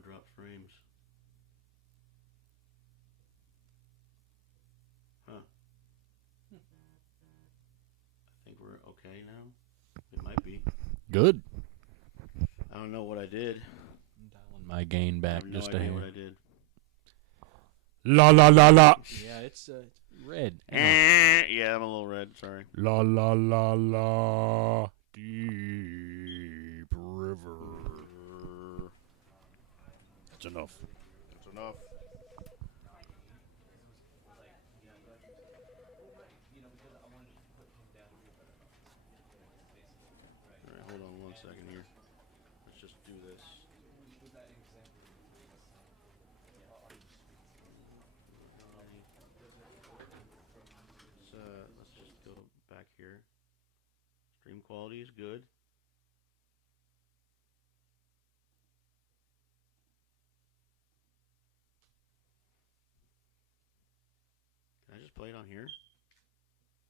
No drop frames. Huh. I think we're okay now. It might be. Good. I don't know what I did. I'm dialing my gain back I have just no a idea hair. what I did. La la la la. Yeah, it's red. Yeah, I'm a little red. Sorry. La la la la. Deep river. That's enough. That's enough. Alright, hold on 1 second here. Let's just do this. Let's just go back here. Stream quality is good. Can I just play it on here?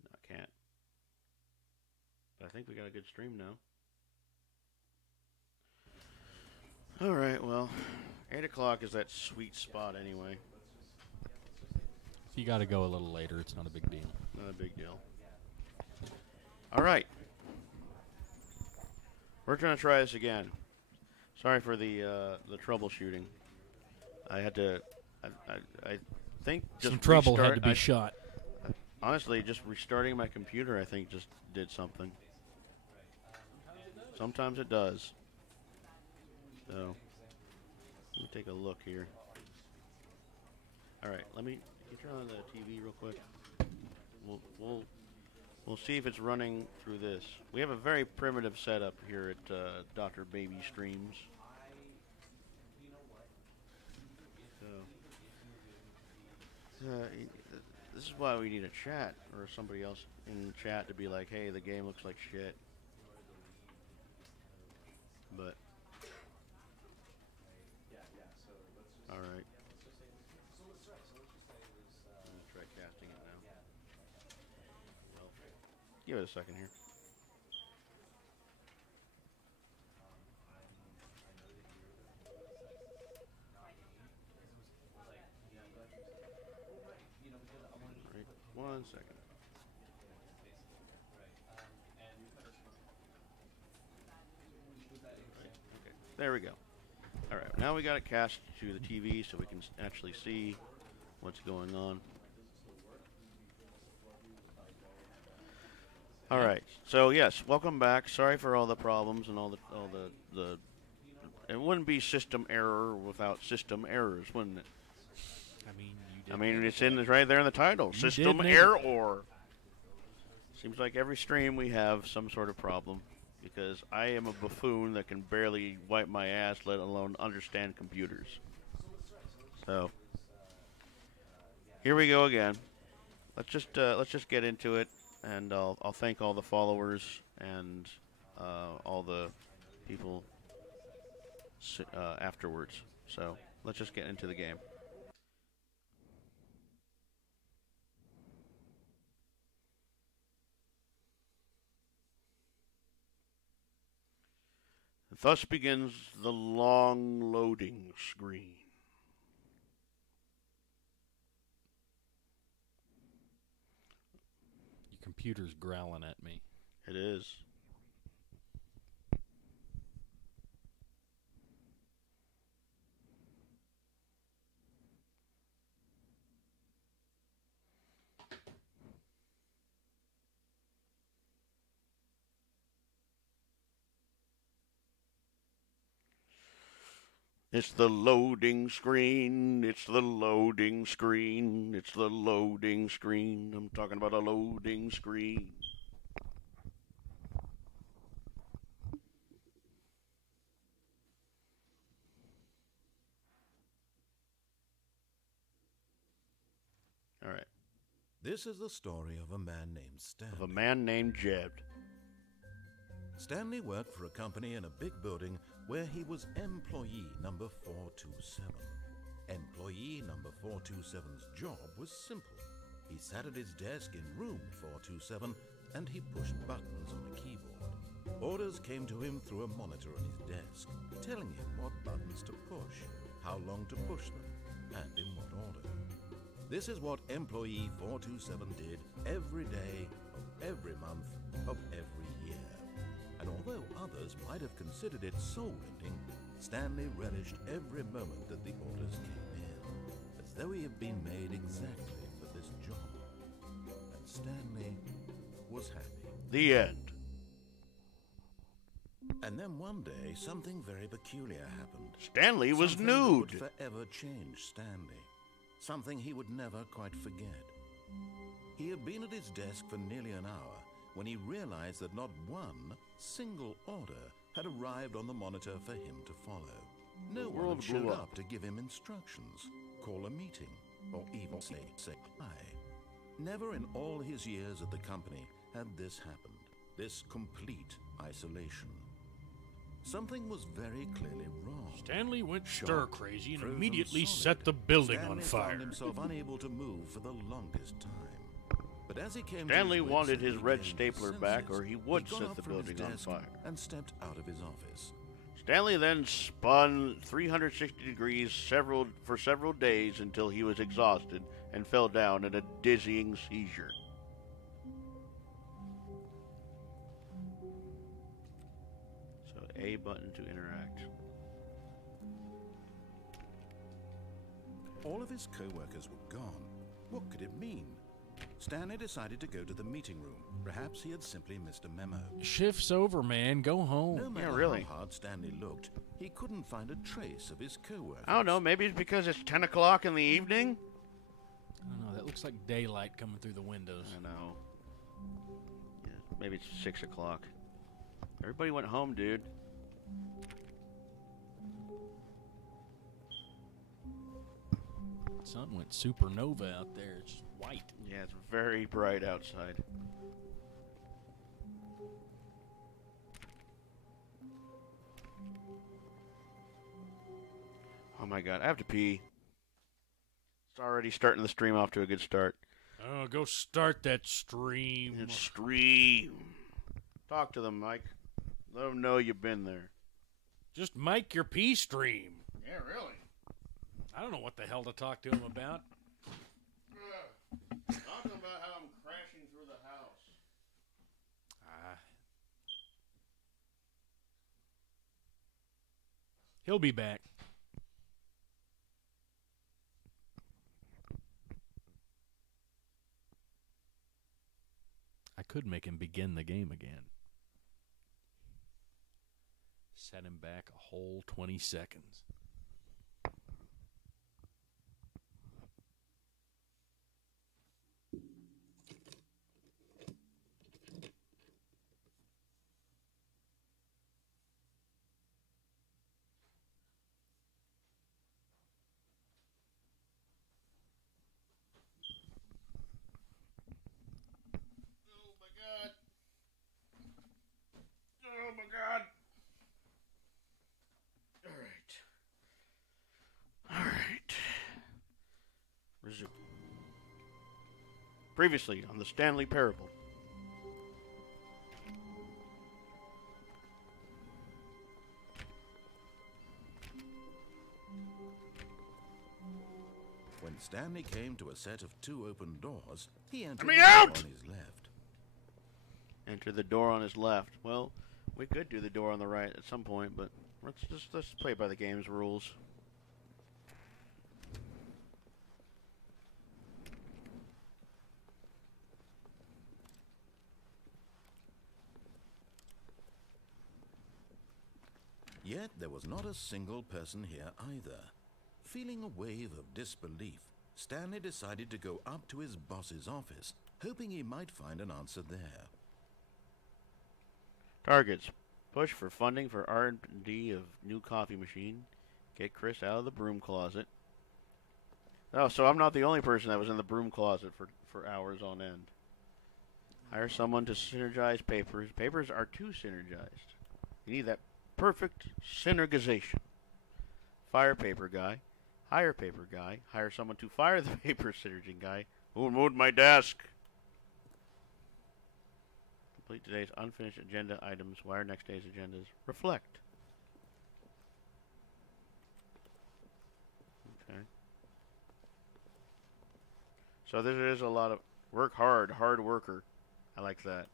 No, I can't. But I think we got a good stream now. Alright, well, 8 o'clock is that sweet spot anyway. If you got to go a little later, it's not a big deal. Not a big deal. Alright. We're going to try this again. Sorry for the troubleshooting. I had to... I think just some trouble had to be shot. Honestly, just restarting my computer, I think, just did something. Sometimes it does. So, let me take a look here. All right, let me turn on the TV real quick. We'll see if it's running through this. We have a very primitive setup here at Dr. Baby Streams. So, this is why we need a chat or somebody else in the chat to be like, hey, the game looks like shit. But, alright. I'm going to try casting it now. Well, give it a second here. Alright, 1 second. Okay, there we go. Alright, now we got it cast to the TV so we can actually see what's going on. Alright, so yes, welcome back. Sorry for all the problems and all the it wouldn't be system error without system errors, wouldn't it? I mean, It's right there in the title. System error. Seems like every stream we have some sort of problem because I am a buffoon that can barely wipe my ass, let alone understand computers. So here we go again. Let's just get into it, and I'll thank all the followers and all the people afterwards. So let's just get into the game. Thus begins the long loading screen. Your computer's growling at me. It is. It's the loading screen, it's the loading screen, it's the loading screen. I'm talking about a loading screen. All right. This is the story of a man named Stanley. Of a man named Jed. Stanley worked for a company in a big building where he was employee number 427. Employee number 427's job was simple. He sat at his desk in room 427 and he pushed buttons on a keyboard. Orders came to him through a monitor on his desk, telling him what buttons to push. how long to push them, and in what order. This is what employee 427 did every day of every month of every year. And although others might have considered it soul-rending, Stanley relished every moment that the orders came in, as though he had been made exactly for this job. And Stanley was happy. The end. And then one day, something very peculiar happened. Stanley was Something that nude. would forever change Stanley. Something he would never quite forget. He had been at his desk for nearly an hour when he realized that not one single order had arrived on the monitor for him to follow. No one had showed up to give him instructions, call a meeting, or even say hi. Never in all his years at the company had this happened, this complete isolation. Something was very clearly wrong. Stanley went Sharp, stir-crazy and frozen immediately solid, set the building on Stanley fire. found himself unable to move for the longest time. But as he came Stanley to his wanted wits his and red regained stapler his back, senses, or he would got set up the from his building on desk fire. and stepped out of his office. Stanley then spun 360 degrees for several days until he was exhausted and fell down in a dizzying seizure. So A button to interact. All of his co-workers were gone. What could it mean? Stanley decided to go to the meeting room. Perhaps he had simply missed a memo. Shift's over, man. Go home. No matter really. how hard Stanley looked, he couldn't find a trace of his co-workers. I don't know, maybe it's because it's 10 o'clock in the evening? I don't know. That looks like daylight coming through the windows. I know. Yeah, maybe it's 6 o'clock. Everybody went home, dude. The sun went supernova out there. It's just white. Yeah, it's very bright outside. Oh my god, I have to pee. It's already starting the stream off to a good start. Oh, go start that stream. It's stream. Talk to them, Mike. Let them know you've been there. Just mic your pee stream. Yeah, really. I don't know what the hell to talk to him about. Talking about how I'm crashing through the house. He'll be back. I could make him begin the game again. Set him back a whole 20 seconds. Oh my god. Alright. Resume. Previously on the Stanley Parable. When Stanley came to a set of two open doors, he entered Let me the door out! on his left. Enter the door on his left. Well, we could do the door on the right at some point, but let's play by the game's rules. Yet there was not a single person here either. Feeling a wave of disbelief, Stanley decided to go up to his boss's office, hoping he might find an answer there. Targets. Push for funding for R&D of new coffee machine. Get Chris out of the broom closet. Oh, so I'm not the only person that was in the broom closet for hours on end. Hire someone to synergize papers. Papers are too synergized. You need that perfect synergization. Fire paper guy. Hire paper guy. Hire someone to fire the paper synerging guy. Who moved my desk? Complete today's unfinished agenda items. Wire next day's agendas. Reflect. So there is a lot of work hard, hard worker. I like that.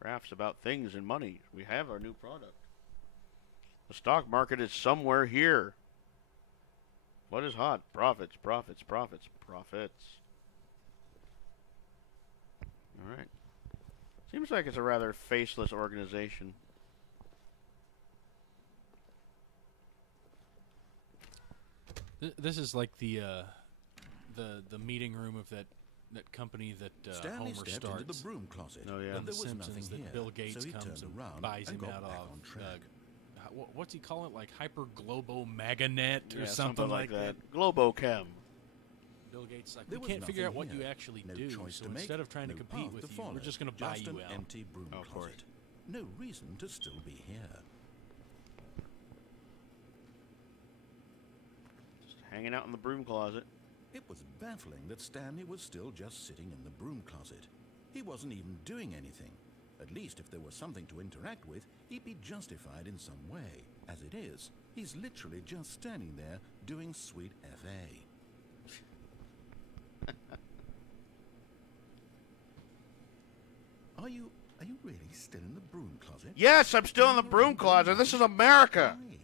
Graphs about things and money. We have our new product. The stock market is somewhere here. What is hot? Profits, profits, profits, profits. All right. Seems like it's a rather faceless organization. This is like the meeting room of that company that Stanley Homer stepped starts. into the broom closet. Oh, yeah. And there The was Simpsons nothing that here. Bill Gates so he comes turned and around buys and him got out back of. on track. What's he call it? Like Hyper Globo Maganet or Yeah, something like that. Globochem. Bill Gates like, There we was can't figure out nothing what you here. actually No do. choice So to make, instead of trying to no compete path with to you, follow, we're just going to buy just you an out. empty broom Of course. closet. No reason to still be here. Just hanging out in the broom closet. It was baffling that Stanley was still just sitting in the broom closet. He wasn't even doing anything. At least if there was something to interact with, he'd be justified in some way. As it is, he's literally just standing there doing sweet FA. Are you really still in the broom closet? Yes, I'm still in the broom closet. This is America. Why?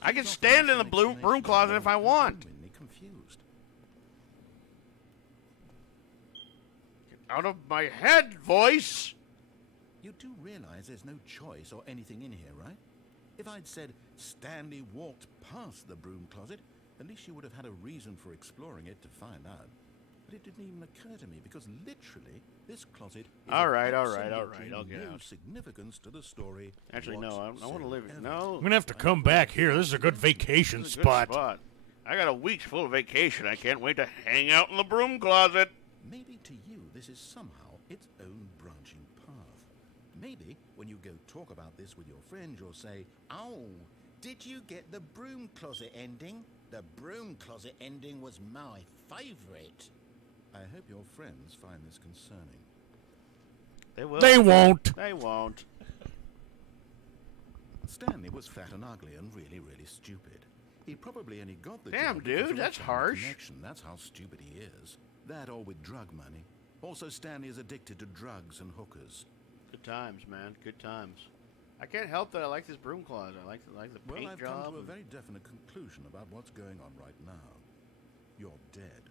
I can He's stand in offering the some broom explanation closet about if I why want. he's genuinely confused. Out of my head, voice. You do realize there's no choice or anything in here, right? If I'd said Stanley walked past the broom closet, at least you would have had a reason for exploring it to find out. But it didn't even occur to me because literally this closet is All of right, absolutely I'll get no out. significance to the story. Actually, no, I want to live here. whatsoever. No. I'm going to have to come back here. This is a good vacation This is a good spot. I got a week's full of vacation. I can't wait to hang out in the broom closet. Maybe to you this is somehow its own branching path. Maybe when you go talk about this with your friend, you'll say, "Oh, did you get the broom closet ending? The broom closet ending was my favorite." I hope your friends find this concerning. They will. They won't. They won't. Stanley was fat and ugly and really, really stupid. He probably only got the Damn, job because dude, of a that's family harsh. connection. That's how stupid he is. That or with drug money. Also, Stanley is addicted to drugs and hookers. Good times, man. Good times. I can't help that I like this broom closet. I like the Well, paint I've job. come to a very definite conclusion about what's going on right now. You're dead.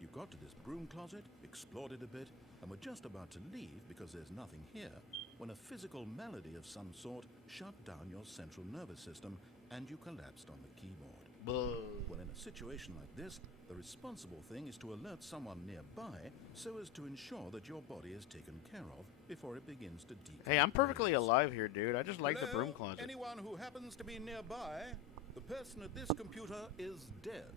You got to this broom closet, explored it a bit, and were just about to leave because there's nothing here, when a physical malady of some sort shut down your central nervous system and you collapsed on the keyboard. Well, in a situation like this, the responsible thing is to alert someone nearby so as to ensure that your body is taken care of before it begins to decompose. Hey, I'm perfectly alive here, dude. I just like the broom closet. Anyone who happens to be nearby, the person at this computer is dead.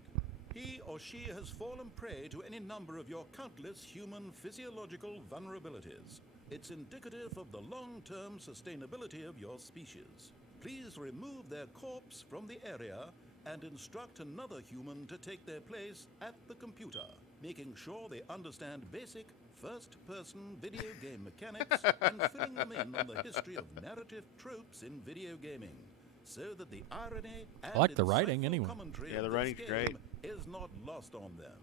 He or she has fallen prey to any number of your countless human physiological vulnerabilities. It's indicative of the long-term sustainability of your species. Please remove their corpse from the area and instruct another human to take their place at the computer, making sure they understand basic first-person video game mechanics and filling them in on the history of narrative tropes in video gaming, so that the irony and I like the writing insightful anyway. commentary Yeah, of the this writing's game great. is not lost on them.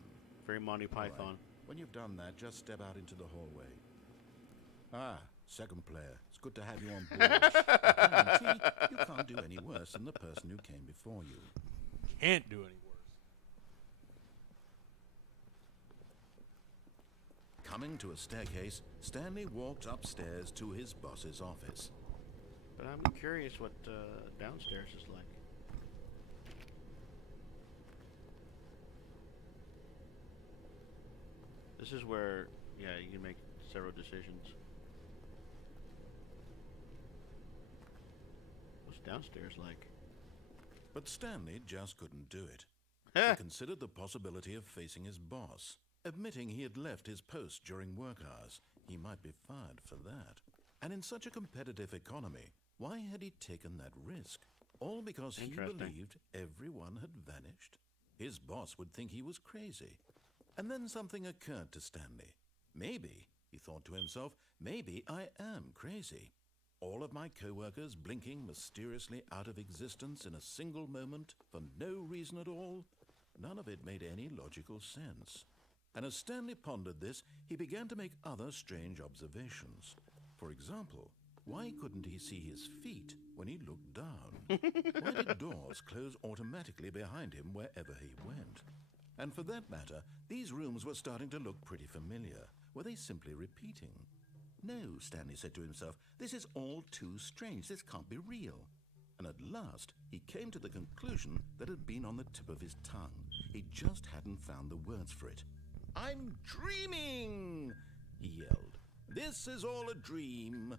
Very Monty All right. Python. When you've done that, just step out into the hallway. Ah, second player. It's good to have you on board. I guarantee you can't do any worse than the person who came before you. Can't do any worse. Coming to a staircase, Stanley walked upstairs to his boss's office. But I'm curious what downstairs is like. This is where, yeah, you can make several decisions. What's downstairs like? But Stanley just couldn't do it. Heh. He considered the possibility of facing his boss. Admitting he had left his post during work hours, he might be fired for that. And in such a competitive economy, why had he taken that risk? All because he Interesting. believed everyone had vanished? His boss would think he was crazy. And then something occurred to Stanley. Maybe, he thought to himself, maybe I am crazy. All of my co-workers blinking mysteriously out of existence in a single moment for no reason at all? none of it made any logical sense. And as Stanley pondered this, he began to make other strange observations. For example, why couldn't he see his feet when he looked down? Why did doors close automatically behind him wherever he went? And for that matter, these rooms were starting to look pretty familiar. Were they simply repeating? No, Stanley said to himself, this is all too strange. This can't be real. And at last, he came to the conclusion that had been on the tip of his tongue. He just hadn't found the words for it. "I'm dreaming!" he yelled. "This is all a dream."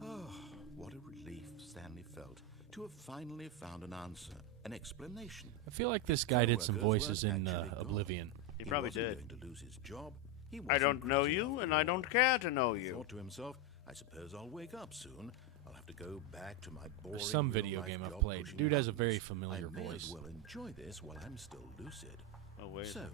Oh, what a relief Stanley felt to have finally found an answer, an explanation. I feel like this guy did some voices in Oblivion. He probably wasn't did. going to lose his job. He I don't wasn't know crazy you, after and I all. don't care to know He you. thought to himself, I suppose I'll wake up soon. I'll have to go back to my boring Some video real-life game I've job played. pushing Dude has a buttons. very familiar I may voice. as well enjoy this while I'm still lucid. Oh, wait. So,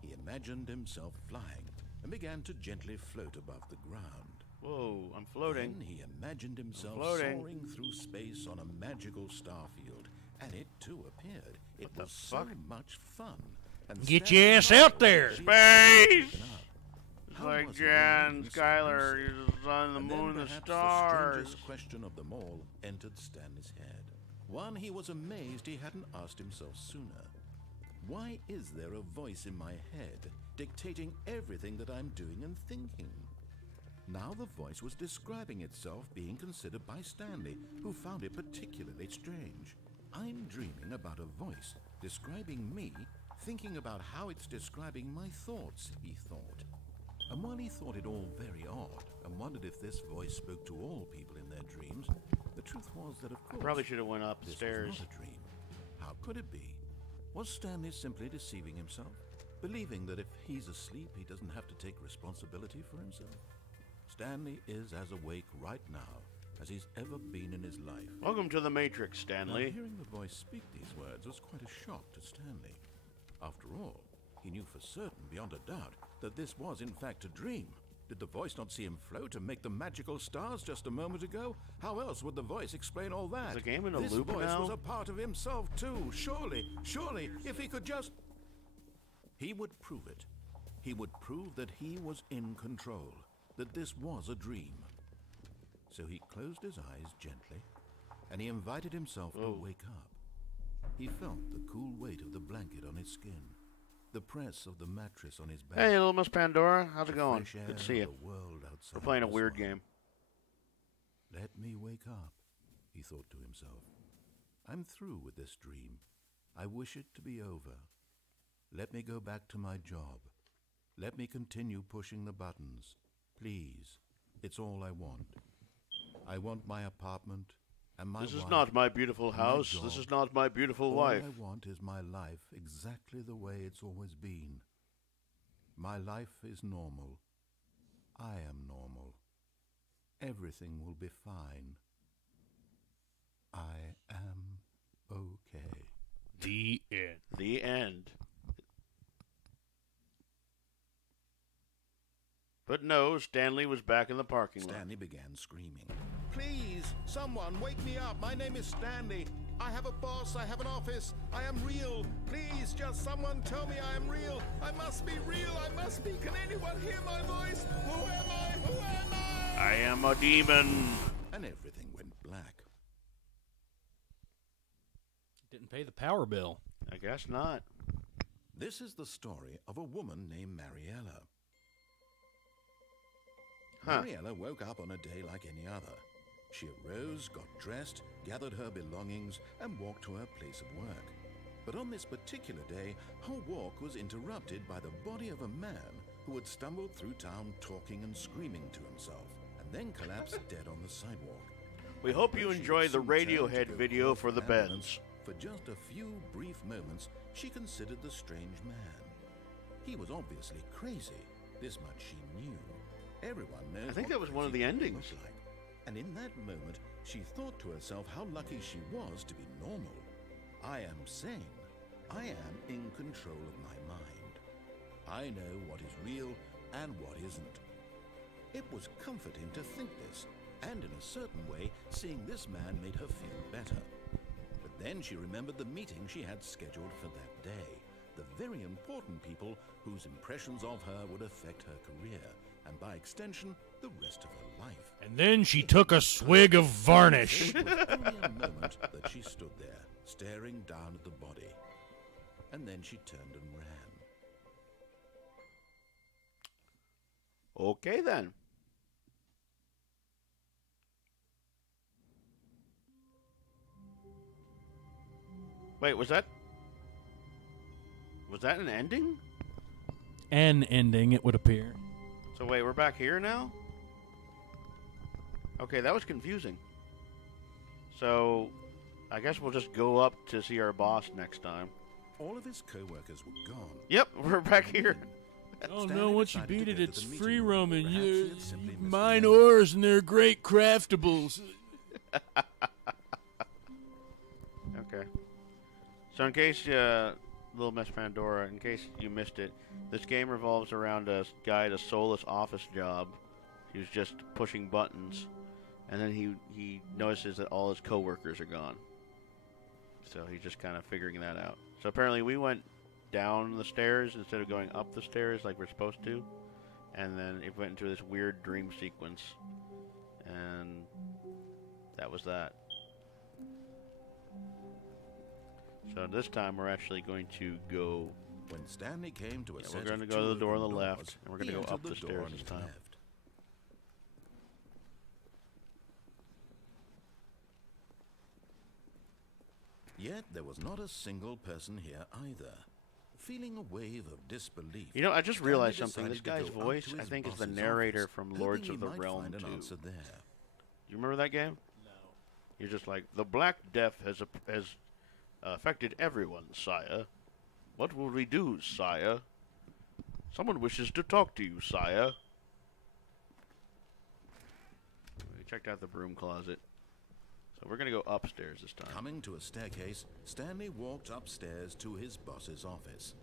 he imagined himself flying and began to gently float above the ground. Whoa, I'm floating. Then he imagined himself floating. soaring through space on a magical star field, and it too appeared. It the was so fuck? much fun. And Get Stanley your ass out there! Space! It's How like was it Jan, when he was Skylar, so lucid? you're the sun, the And moon, then the perhaps stars. The strangest question of them all entered Stanley's head. One he was amazed he hadn't asked himself sooner. Why is there a voice in my head dictating everything that I'm doing and thinking? Now the voice was describing itself being considered by Stanley, who found it particularly strange. I'm dreaming about a voice describing me, thinking about how it's describing my thoughts, he thought. And while he thought it all very odd and wondered if this voice spoke to all people in their dreams, the truth was that, of course, Probably should have went up the this stairs. was not a dream. How could it be? Was Stanley simply deceiving himself, believing that if he's asleep, he doesn't have to take responsibility for himself? Stanley is as awake right now as he's ever been in his life. Welcome to the Matrix, Now, Stanley. hearing the voice speak these words was quite a shock to Stanley. After all, he knew for certain, beyond a doubt, that this was in fact a dream. Did the voice not see him float and make the magical stars just a moment ago? How else would the voice explain all that? Is the game in a this loop voice now? was a part of himself too. Surely, if he could just... He would prove it. He would prove that he was in control, that this was a dream. So he closed his eyes gently, and he invited himself to wake up. He felt the cool weight of the blanket on his skin, the press of the mattress on his back. Hey, little Miss Pandora. How's it the going? fresh air Good to see of you. the world outside We're playing a was weird fine. game. Let me wake up, he thought to himself. I'm through with this dream. I wish it to be over. Let me go back to my job. Let me continue pushing the buttons. Please, it's all I want. I want my apartment and my This is wife not my beautiful and my house. This job. is not my beautiful All wife. I want is my life exactly the way it's always been. My life is normal. I am normal. Everything will be fine. I am okay. The end. The end. But no, Stanley was back in the parking lot. Stanley began screaming. Please, someone, wake me up. My name is Stanley. I have a boss. I have an office. I am real. Please, just someone tell me I am real. I must be real. I must be. Can anyone hear my voice? Who am I? Who am I? I am a demon. And everything went black. Didn't pay the power bill. I guess not. This is the story of a woman named Mariella. Huh. Mariella woke up on a day like any other. She arose, got dressed, gathered her belongings, and walked to her place of work. But on this particular day, her walk was interrupted by the body of a man who had stumbled through town talking and screaming to himself, and then collapsed dead on the sidewalk. We hope you But she enjoy would the soon turn to Radiohead go video call for the an ambulance. beds. For just a few brief moments, she considered the strange man. He was obviously crazy. This much she knew. Everyone knows I think what that was one of crazy the people endings. look like. And in that moment, she thought to herself how lucky she was to be normal. I am sane. I am in control of my mind. I know what is real and what isn't. It was comforting to think this, and in a certain way, seeing this man made her feel better. But then she remembered the meeting she had scheduled for that day. the very important people whose impressions of her would affect her career, and by extension, the rest of her life. And then she took a swig of varnish. It was only a moment that she stood there, staring down at the body. And then she turned and ran. Okay, then. Wait, was that an ending? An ending, it would appear. So wait, we're back here now? Okay, that was confusing. So, I guess we'll just go up to see our boss next time. All of his co-workers were gone. Yep, we're back here. Oh Stanley no, once you decided beat to it, go to it's the free meeting. roaming. Perhaps You he had simply missed mine the ores and they're great craftables. Okay. So in case, Little Miss Pandora, in case you missed it, this game revolves around a guy at a soulless office job. He was just pushing buttons, and then he notices that all his coworkers are gone. So he's just kind of figuring that out. So apparently we went down the stairs instead of going up the stairs like we're supposed to, and then it went into this weird dream sequence, and that was that. So this time we're actually going to go. When Stanley came to a set we're going to of go to the two door on the open left, doors, and we're going he to go entered up the door stairs on this his time. left. Yet there was not a single person here either. Feeling a wave of disbelief. You know, I just Stanley realized something. This decided guy's to go up voice, to I his think, is the boss's narrator office, from hoping Lords he of the might Realm find an 2. answer there. Do you remember that game? No. You're just like, the Black Death has affected everyone, sire. What will we do, sire? Someone wishes to talk to you, sire. We checked out the broom closet. So we're going to go upstairs this time. Coming to a staircase, Stanley walked upstairs to his boss's office.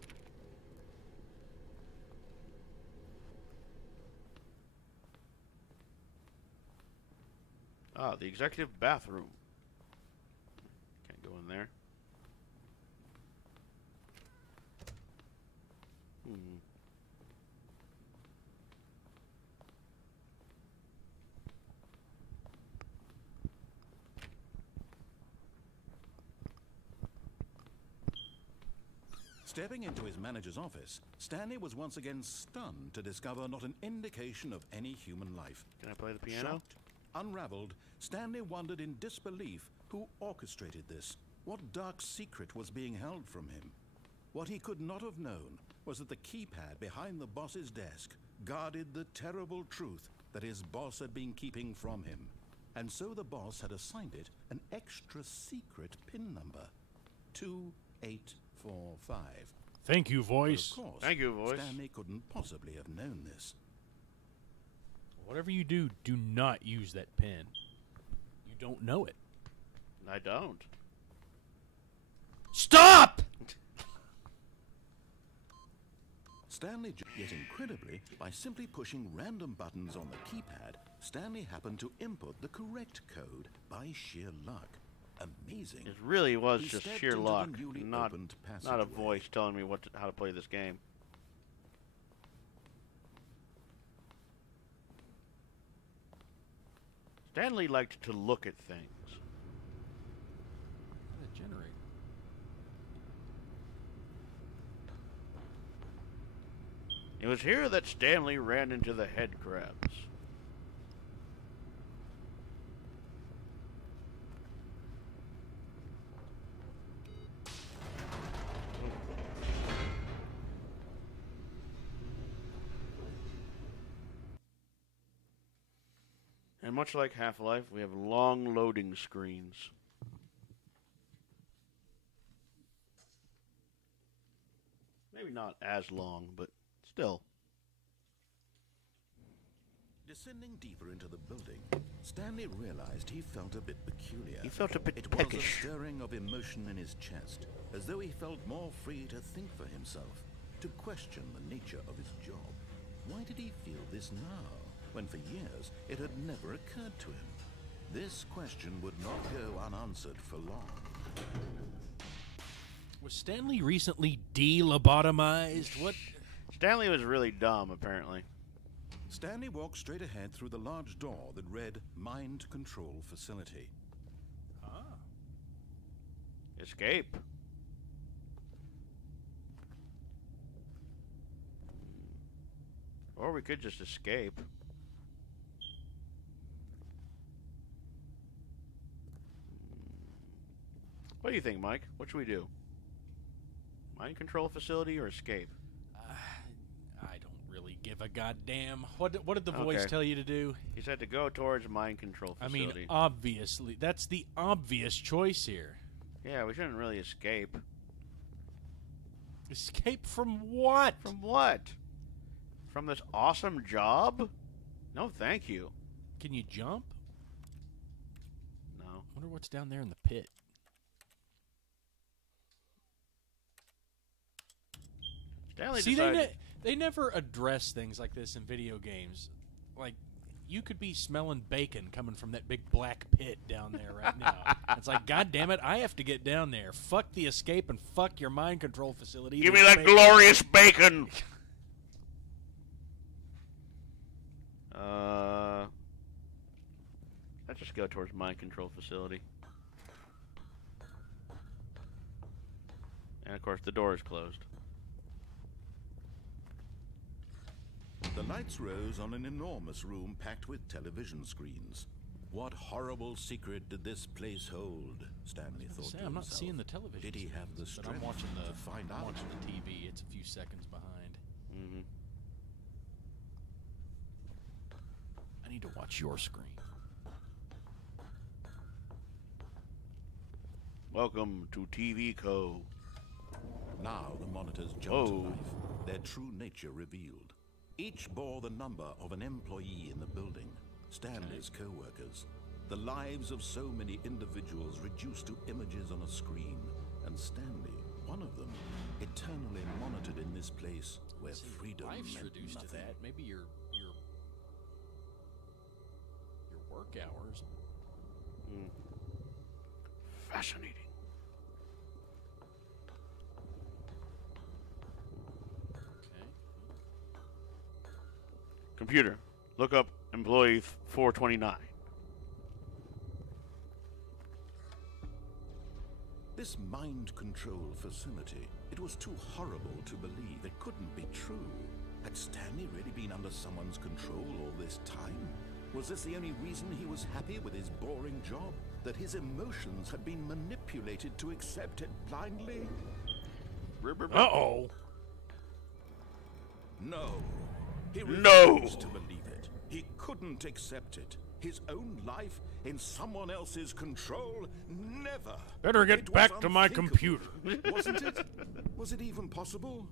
Ah, the executive bathroom. Can't go in there. Stepping into his manager's office, Stanley was once again stunned to discover not an indication of any human life. Can I play the piano? Shocked, unraveled, Stanley wondered in disbelief who orchestrated this. What dark secret was being held from him? What he could not have known was that the keypad behind the boss's desk guarded the terrible truth that his boss had been keeping from him. And so the boss had assigned it an extra secret PIN number. 2845. Thank you, But voice. of course, Thank you, voice. Stanley couldn't possibly have known this. Whatever you do, do not use that pen. You don't know it. I don't. Stop! Stanley, yet incredibly, by simply pushing random buttons on the keypad, Stanley happened to input the correct code by sheer luck. Amazing. It really was He just stepped sheer into the luck, newly not opened a passageway. voice telling me how to play this game. Stanley liked to look at things. Generate. It was here that Stanley ran into the head crabs. And much like Half-Life, we have long loading screens. Maybe not as long, but still. Descending deeper into the building, Stanley realized he felt a bit peculiar. He felt a bit It was a peckish. stirring of emotion in his chest, as though he felt more free to think for himself, to question the nature of his job. Why did he feel this now, when for years it had never occurred to him? This question would not go unanswered for long. Was Stanley recently de-lobotomized? What? Stanley was really dumb, apparently. Stanley walked straight ahead through the large door that read Mind Control Facility. Ah. Escape. Or we could just escape. What do you think, Mike? What should we do? Mind control facility or escape? I don't really give a goddamn. What did the voice tell you to do? He said to go towards mind control facility. I mean, obviously. That's the obvious choice here. Yeah, we shouldn't really escape. Escape from what? From what? From this awesome job? No, thank you. Can you jump? No. I wonder what's down there in the pit. Stanley See, decided... they never address things like this in video games. Like, you could be smelling bacon coming from that big black pit down there right now. It's like, God damn it, I have to get down there. Fuck the escape and fuck your mind control facility. Give me that glorious bacon! Let's just go towards mind control facility. And of course, the door is closed. The lights rose on an enormous room packed with television screens. What horrible secret did this place hold? Stanley thought to himself. I'm not seeing the television. Did he have the strength I'm watching to find out? I'm watching the TV. It's a few seconds behind. Mm-hmm. I need to watch your screen. Welcome to TV Co. Now the monitors jumped to life, their true nature revealed. Each bore the number of an employee in the building, Stanley's co-workers, the lives of so many individuals reduced to images on a screen, and Stanley, one of them, eternally monitored in this place where freedom life's meant reduced nothing. to that. Maybe your work hours. Fascinating. Computer, look up employee 429. This mind control facility, it was too horrible to believe. It couldn't be true. Had Stanley really been under someone's control all this time? Was this the only reason he was happy with his boring job? That his emotions had been manipulated to accept it blindly? Uh-oh. No. He No! refused to believe it. He couldn't accept it. His own life in someone else's control? Never. Better get It back was to my unthinkable. computer. Wasn't it? Was it even possible?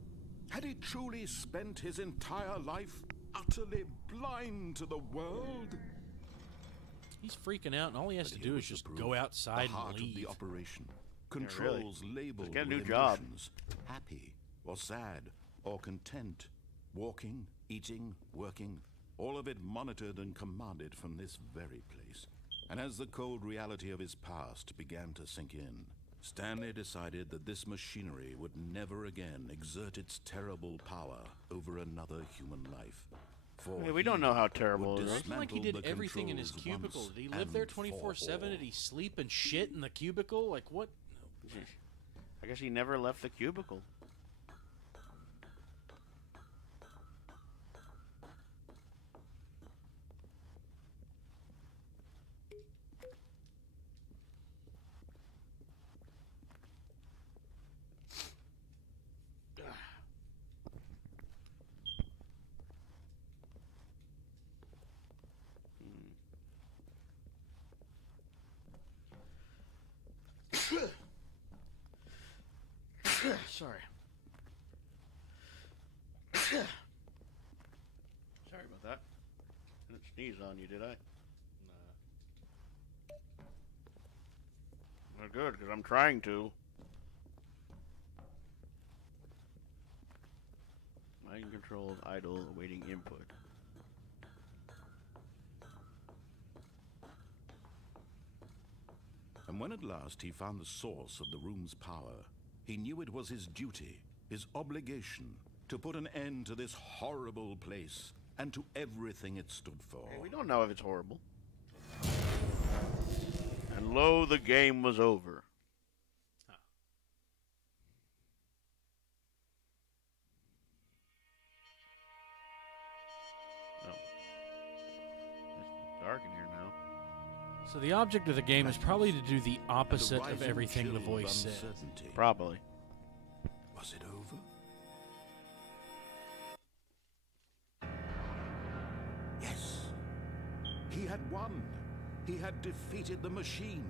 Had he truly spent his entire life utterly blind to the world? He's freaking out, and all he has to do is just go outside the heart and leave. of the operation. really. Controls labeled Just get a with new job. emotions. Happy or sad or content. Walking, eating, working. All of it monitored and commanded from this very place. And as the cold reality of his past began to sink in, Stanley decided that this machinery would never again exert its terrible power over another human life. For Hey, we don't know how terrible would it is. It's not like he dismantle did the everything in his controls cubicle. once Did he live there and 24/7? for Did he sleep and shit in the cubicle? Like, what? I guess he never left the cubicle. Sorry. Sorry about that. I didn't sneeze on you, did I? Nah. Well, good, because I'm trying to. Mind controlled, idle, awaiting input. And when at last he found the source of the room's power, He knew it was his duty, his obligation, to put an end to this horrible place and to everything it stood for. Hey, we don't know if it's horrible. And lo, the game was over. No. It's dark in here now. So the object of the game is probably to do the opposite of everything the voice says. Probably. Was it over? Yes. He had won. He had defeated the machine,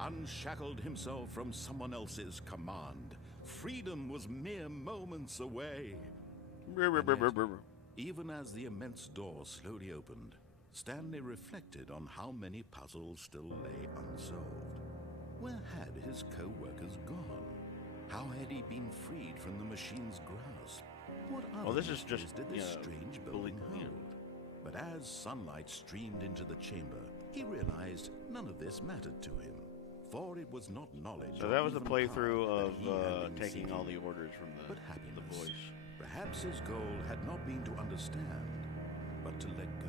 unshackled himself from someone else's command. Freedom was mere moments away. Even as the immense door slowly opened, Stanley reflected on how many puzzles still lay unsolved. Where had his co-workers gone? How had he been freed from the machine's grasp? What other this is just, did this strange building hold? But as sunlight streamed into the chamber, he realized none of this mattered to him, for it was not knowledge. So that was the even playthrough power that he had of been taking seeking. all the orders from But the happiness, voice. perhaps his goal had not been to understand, but to let go.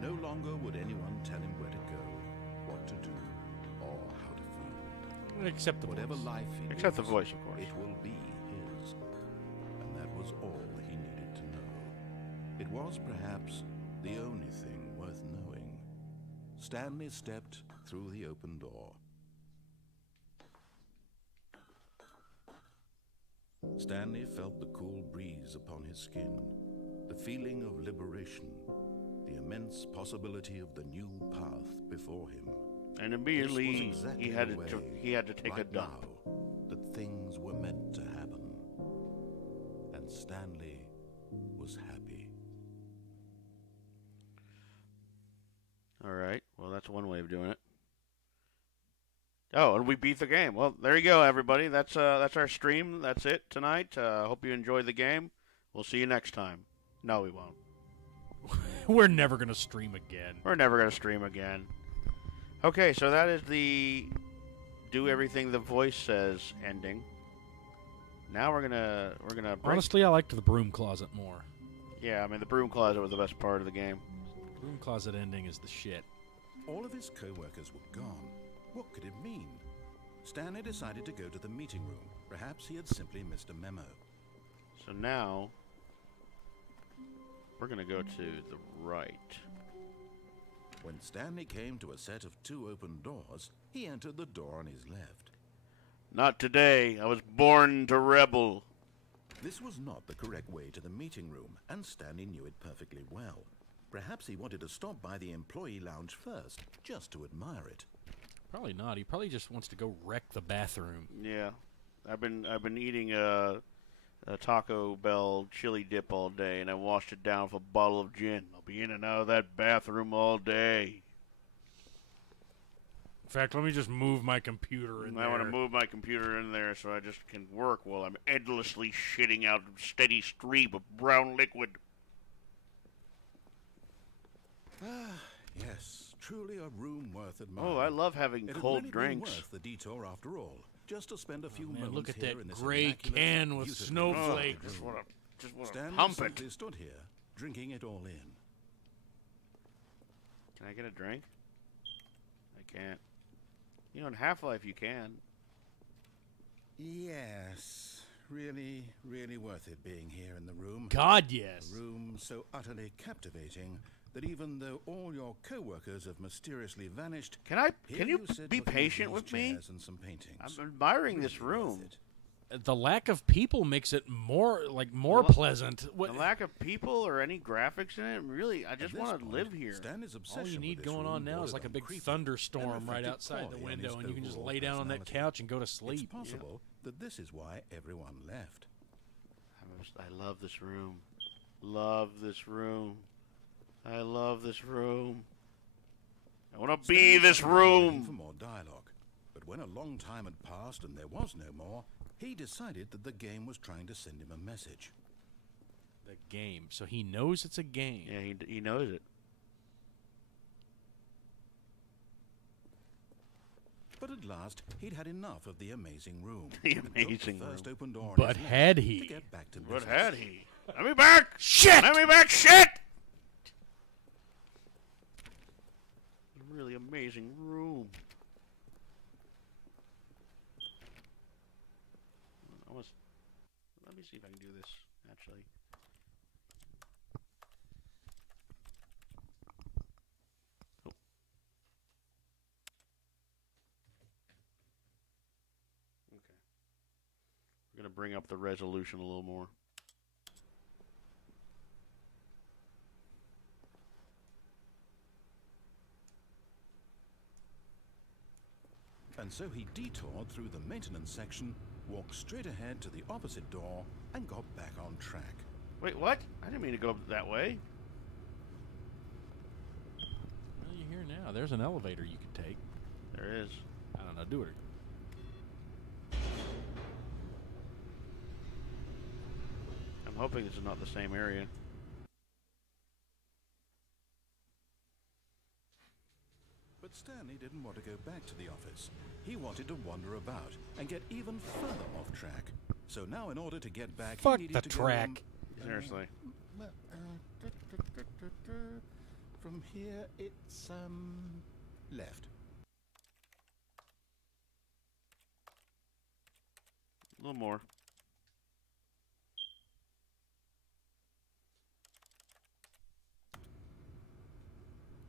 No longer would anyone tell him where to go, what to do, or how to feel. Except the Whatever voice. life he Except the lives, voice, of course. it will be his. And that was all he needed to know. It was perhaps the only thing worth knowing. Stanley stepped through the open door. Stanley felt the cool breeze upon his skin, the feeling of liberation, the immense possibility of the new path before him. And This immediately was exactly he had the to way, he had to take a right dump. now, that things were meant to happen. And Stanley was happy. All right. Well, that's one way of doing it. Oh, and we beat the game. Well, there you go, everybody. That's our stream. That's it tonight. Hope you enjoyed the game. We'll see you next time. No, we won't. We're never going to stream again. We're never going to stream again. Okay, so that is the do everything the voice says ending. Now we're gonna break. Honestly, I liked the broom closet more. Yeah, I mean the broom closet was the best part of the game. Broom closet ending is the shit. All of his co-workers were gone. What could it mean? Stanley decided to go to the meeting room. Perhaps he had simply missed a memo. So now we're gonna go to the right. When Stanley came to a set of two open doors, he entered the door on his left. Not today. I was born to rebel. This was not the correct way to the meeting room, and Stanley knew it perfectly well. Perhaps he wanted to stop by the employee lounge first, just to admire it. Probably not. He probably just wants to go wreck the bathroom. Yeah, I've been eating a Taco Bell chili dip all day, and I washed it down with a bottle of gin. I'll be in and out of that bathroom all day. In fact, let me just move my computer in there. I want to move my computer in there so I just can work while I'm endlessly shitting out a steady stream of brown liquid. Yes, truly a room worth admiring. Oh, I love having It had cold really drinks. been worth the detour after all, just to spend a few Man, moments look at here that in this gray immaculate, can with beautifully snowflakes. crafted Just room. want to Stanley pump it. simply stood here, drinking it all in. Can I get a drink? I can't. You know, in Half-Life you can. Yes, really, really worth it being here in the room. God, yes. A room so utterly captivating that even though all your co-workers have mysteriously vanished, Can here you sit be looking at patient these with me? chairs and some paintings. I'm admiring this Really worth room. it. The lack of people makes it more The pleasant. The lack of people or any graphics in it, really, I At just this want to point, live here. Stanley's all obsession you with need this going room on now is bordered like a on big creepy thunderstorm and right affected outside the poorly on window, his and you can just overall lay down on that personality. couch and go to sleep. It's possible that this is why everyone left. I love this room. Love this room. I love this room. I want to be Stanley this started waiting for room. more dialogue, but when a long time had passed and there was no more, he decided that the game was trying to send him a message. The game, so he knows it's a game. Yeah, he knows it. But at last, he'd had enough of the amazing room. The and took amazing the first room. open door on But his left had to he? get back to What business. had he? Let me back! Shit! Let me back! Shit! Really amazing room. Let me see if I can do this, actually. Oh. Okay. We're going to bring up the resolution a little more. And so he detoured through the maintenance section, walked straight ahead to the opposite door, and got back on track. Wait, what? I didn't mean to go that way. Well, you're here now. There's an elevator you could take. There is. I don't know. Do it. I'm hoping this is not the same area. But Stanley didn't want to go back to the office. He wanted to wander about and get even further off track. So now, in order to get back, Fuck he the needed to track. go, Seriously. From here, it's left. A little more.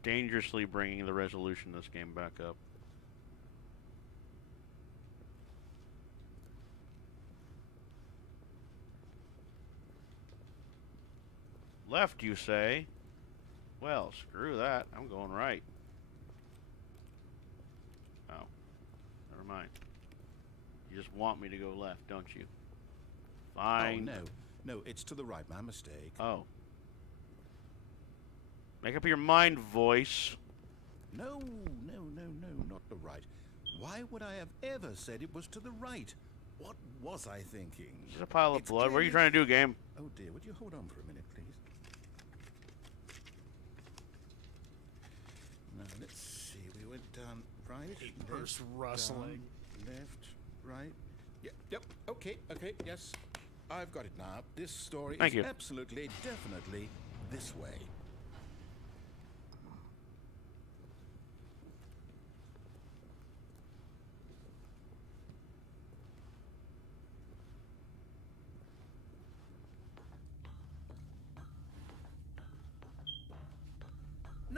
Dangerously bringing the resolution of this game back up. Left, you say? Well, screw that. I'm going right. Oh. Never mind. You just want me to go left, don't you? Fine. Oh, no, it's to the right. My mistake. Oh. Make up your mind, voice. No, not the right. Why would I have ever said it was to the right? What was I thinking? There's a pile of It's blood. What are you clearly- trying to do, game? Oh dear, would you hold on for a minute, please? Now, let's see. We went down right, Papers left, rustling. down, left, right. Yep, okay, yes. I've got it now. This story Thank is you. absolutely, definitely this way.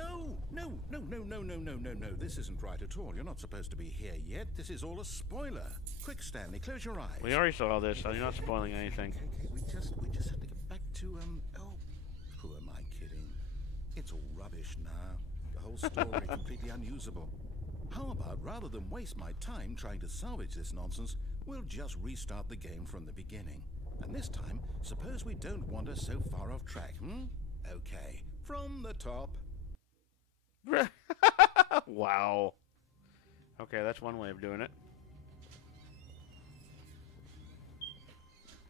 No. This isn't right at all. You're not supposed to be here yet. This is all a spoiler. Quick, Stanley, close your eyes. We already saw this, so you're not spoiling anything. Okay. We just have to get back to, oh, who am I kidding? It's all rubbish now. The whole story completely unusable. How about, rather than waste my time trying to salvage this nonsense, we'll just restart the game from the beginning. And this time, suppose we don't wander so far off track, Okay, from the top. Wow. Okay, that's one way of doing it.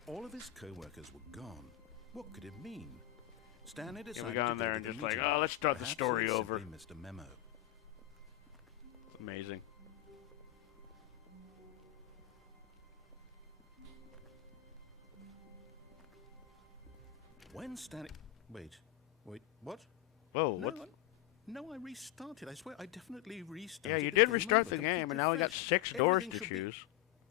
All of his co-workers were gone. What could it mean? Stanley decided we got in to there go and to the just like, meeting. oh, let's start the Perhaps story he over. simply missed a memo. Amazing. When Stanley... Wait, what? Whoa, No, what? no, I restarted. I swear, I definitely restarted. Yeah, you the did game restart over the game, completely and now we got fresh. 6 doors Everything to should be- choose.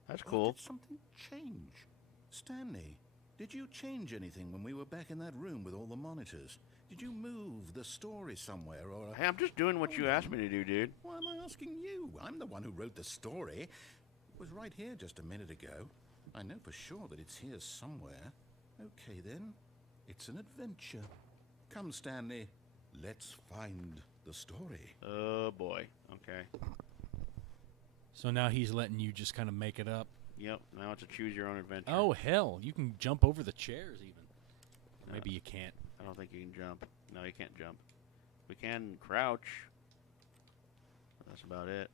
That's Or cool. did something change? Stanley, did you change anything when we were back in that room with all the monitors? Did you move the story somewhere, or... Hey, I'm just doing what you asked me to do, dude. Why am I asking you? I'm the one who wrote the story. It was right here just a minute ago. I know for sure that it's here somewhere. Okay, then. It's an adventure. Come, Stanley. Let's find the story. Oh, boy. Okay. So now he's letting you just kind of make it up. Yep, now it's a choose-your-own-adventure. Oh, hell. You can jump over the chairs, even. Or maybe you can't. I don't think you can jump. No, you can't jump. We can crouch. That's about it.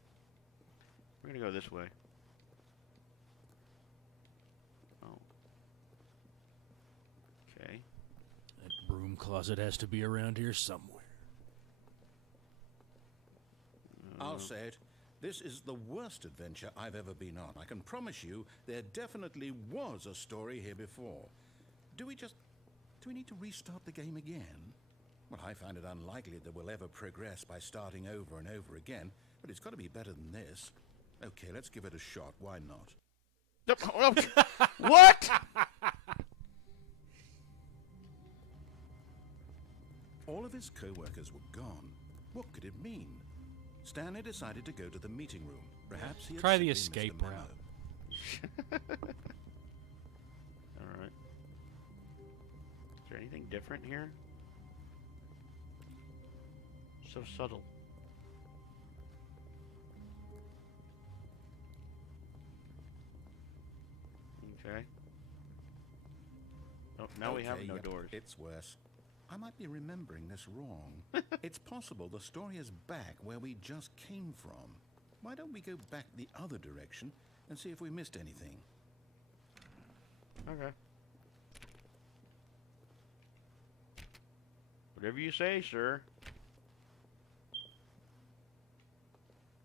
We're going to go this way. Oh. Okay. That broom closet has to be around here somewhere. I'll say it. This is the worst adventure I've ever been on. I can promise you there definitely was a story here before. Do we need to restart the game again? Well, I find it unlikely that we'll ever progress by starting over and over again, but it's got to be better than this. Okay, let's give it a shot. Why not? What? All of his co-workers were gone. What could it mean? Stanley decided to go to the meeting room. Perhaps he had Try the simply missed escape a memo. route. All right. Is there anything different here? So subtle. Okay. Oh, now we have no doors. It's worse. I might be remembering this wrong. It's possible the story is back where we just came from. Why don't we go back the other direction and see if we missed anything? Okay. Whatever you say, sir.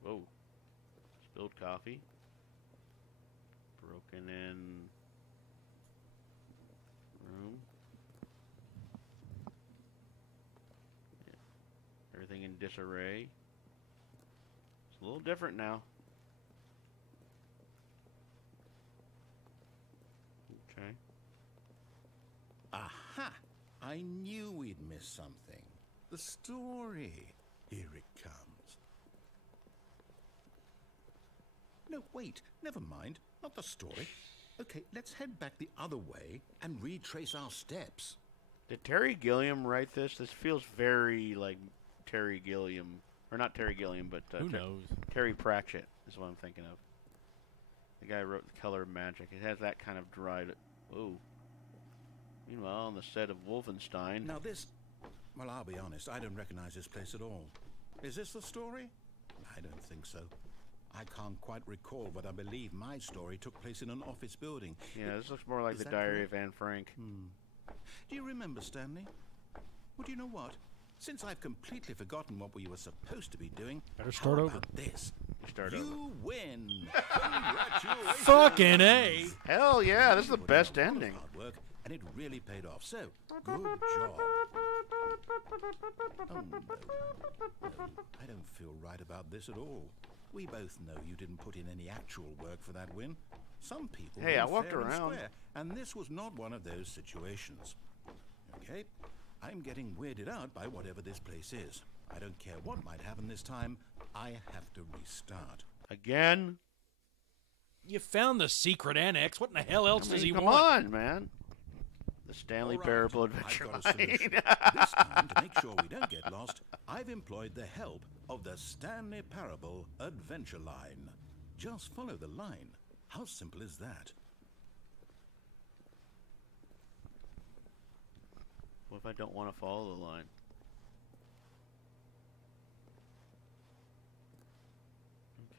Whoa. Spilled coffee. Broken in room. Yeah. Everything in disarray. It's a little different now. Okay. Aha! I knew we'd miss something. The story. Here it comes. No, wait. Never mind. Not the story. Okay, let's head back the other way and retrace our steps. Did Terry Gilliam write this? This feels very like Terry Gilliam. Or not Terry Gilliam, but Who knows? Terry Pratchett is what I'm thinking of. The guy who wrote The Color of Magic. It has that kind of dried... Ooh. Meanwhile, on the set of Wolfenstein... Now this... Well, I'll be honest. I don't recognize this place at all. Is this the story? I don't think so. I can't quite recall, but I believe my story took place in an office building. Yeah, this looks more like The Diary of Anne Frank. Do you remember, Stanley? Well, do you know what? Since I've completely forgotten what we were supposed to be doing, Better start how over. about this? Start over. You win! Congratulations! Fucking A! Hell yeah, this is the Put in best a lot of ending. hard work, and it really paid off. So, good job. Oh, no. No, I don't feel right about this at all. We both know you didn't put in any actual work for that win. Some people Hey, win I walked fair and around. square, and this was not one of those situations. Okay, I'm getting weirded out by whatever this place is. I don't care what might happen this time. I have to restart. Again? You found the secret annex. What in the hell else does he come want? on, man. The Stanley All right, Parable I've Adventure got a Line. solution. This time, to make sure we don't get lost, I've employed the help of the Stanley Parable Adventure Line. Just follow the line. How simple is that? What if I don't want to follow the line?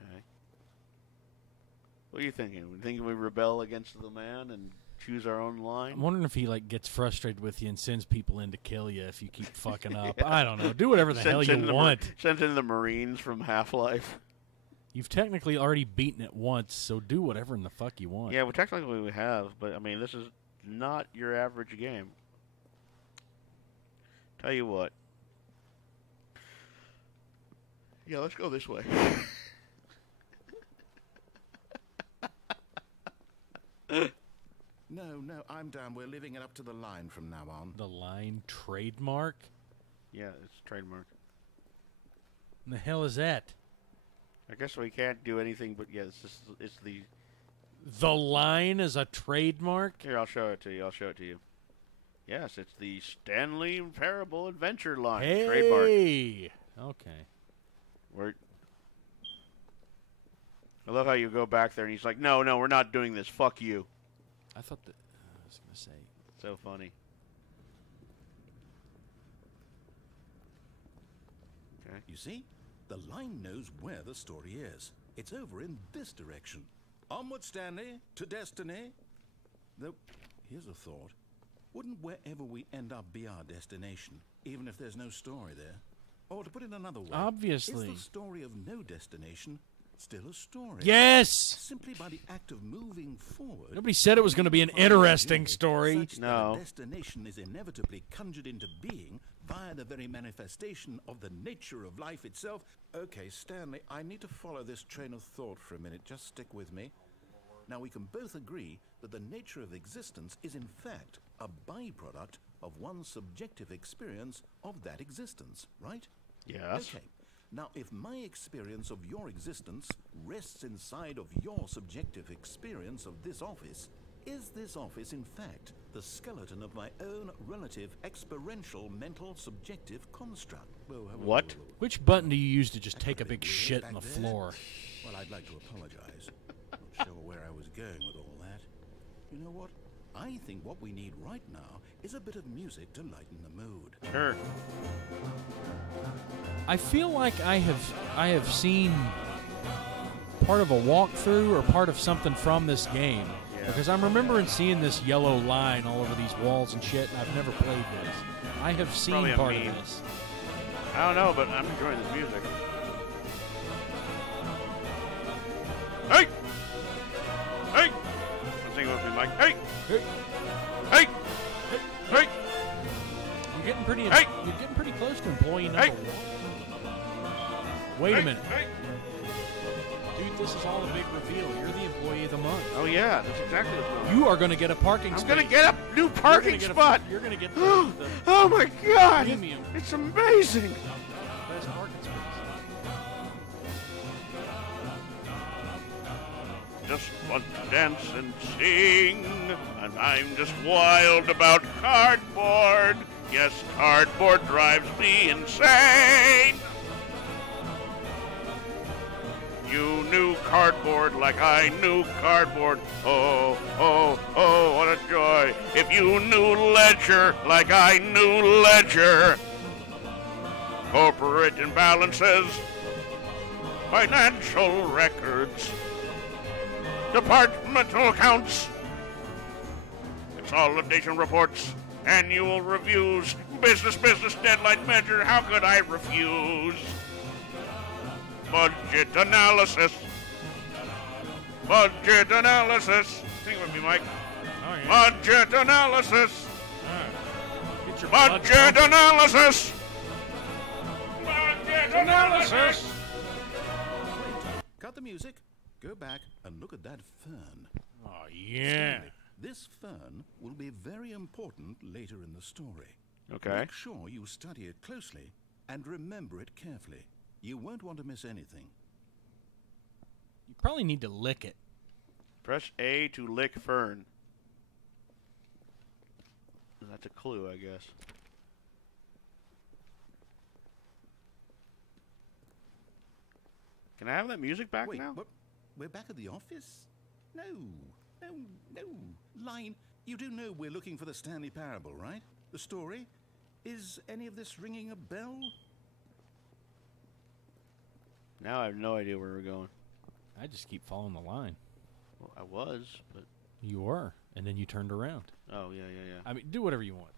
Okay. What are you thinking? We thinking we rebel against the man and choose our own line? I'm wondering if he like gets frustrated with you and sends people in to kill you if you keep fucking up. I don't know. Do whatever the hell you want. Sent in the Marines from Half-Life. You've technically already beaten it once, so do whatever in the fuck you want. Yeah, well, technically we have, but I mean, this is not your average game. Tell you what. Yeah, let's go this way. No, I'm down. We're leaving it up to the line from now on. The line trademark? Yeah, it's trademark. What the hell is that? I guess we can't do anything, but yeah, it's the... The line is a trademark? Here, I'll show it to you. Yes, it's the Stanley Parable Adventure Line. Trademark. Hey! Okay. I love how you go back there and he's like, no, we're not doing this. Fuck you. I thought that... I was going to say... So funny. Okay. You see? The line knows where the story is. It's over in this direction. Onward, Stanley, to destiny. Though, here's a thought. Wouldn't wherever we end up be our destination, even if there's no story there? Or to put it another way, Obviously. is the story of no destination still a story. Yes! Simply by the act of moving forward. Nobody said it was going to be an interesting story. Such that No. a destination is inevitably conjured into being via the very manifestation of the nature of life itself. Okay, Stanley, I need to follow this train of thought for a minute. Just stick with me. Now, we can both agree that the nature of existence is in fact a byproduct of one's subjective experience of that existence, right? Yes. Okay. Now, if my experience of your existence rests inside of your subjective experience of this office, is this office in fact the skeleton of my own relative experiential mental subjective construct? What? Which button do you use to just take a big weird shit back on the there. floor? Well, I'd like to apologize. Not sure where I was going with all that. You know what? I think what we need right now is a bit of music to lighten the mood. Sure. I feel like I have seen part of a walkthrough or part of something from this game. Yeah. Because I'm remembering seeing this yellow line all over these walls and shit, and I've never played this. I have seen Probably a part of meme. this. I don't know, but I'm enjoying this music. Hey! Hey! I'm singing with me, Mike. Hey! Hey, Hey! Hey! you're getting pretty. Hey! You're getting pretty close to employee number Hey! one. Wait a Hey! minute, Hey! dude. This is all a big reveal. You're the employee of the month. Oh yeah, that's exactly what's going on. You are going to get a parking I'm space. gonna get a new You're gonna parking get spot. You're going to get the Oh my God! premium. It's amazing. best parking space. Just want to dance and sing, and I'm just wild about cardboard. Yes, cardboard drives me insane. You knew cardboard like I knew cardboard. Oh, oh, oh, what a joy. If you knew ledger like I knew ledger. Corporate imbalances, financial records, departmental accounts, consolidation reports, annual reviews, business, deadline measure. How could I refuse? Budget analysis. Budget analysis. Sing with me, Mike. Oh, yeah. Budget analysis. Get your blood Budget pumping. analysis. Budget analysis. Cut the music, go back and look at that fern. Oh, yeah. Stanley, this fern will be very important later in the story. Okay. Make sure you study it closely and remember it carefully. You won't want to miss anything. You probably need to lick it. Press A to lick fern. That's a clue, I guess. Can I have that music back Wait, now? what? We're back at the office? No, no, no. Line, you do know we're looking for the Stanley Parable, right? The story? Is any of this ringing a bell? Now I have no idea where we're going. I just keep following the line. Well, I was, but You were, and then you turned around. oh yeah, yeah, yeah. I mean, do whatever you want.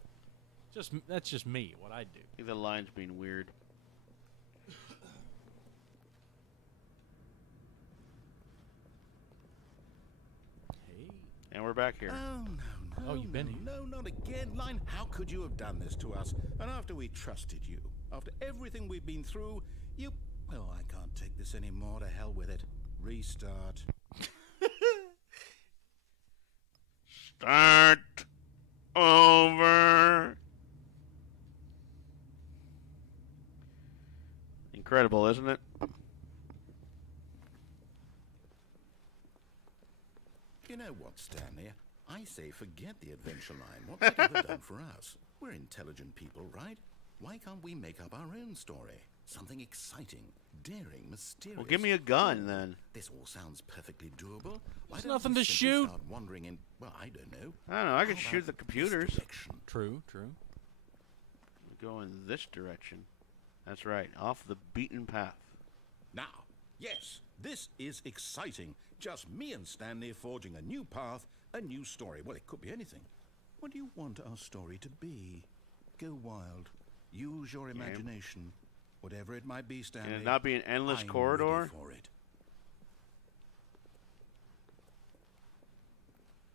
That's just me. What I do. I think the line's being weird. Hey. And we're back here. Oh, no, no. Oh, you've been no, here. No, not again. Line, how could you have done this to us? And after we trusted you, after everything we've been through, you... Oh, I can't take this anymore. To hell with it. Restart. Start over. Incredible, isn't it? You know what, Stanley? I say forget the adventure line. What's it ever done for us? We're intelligent people, right? Why can't we make up our own story? Something exciting, daring, mysterious. Well, give me a gun then. This all sounds perfectly doable. Why There's don't nothing we to simply shoot. Start wandering in. Well, I don't know. I don't know. I can How shoot about the this computers. direction? True, true. Go in this direction. That's right. Off the beaten path. Now, yes, this is exciting. Just me and Stanley forging a new path, a new story. Well, it could be anything. What do you want our story to be? Go wild. Use your imagination. Whatever it might be, Stanley. Can it not be an endless I'm corridor? ready for it.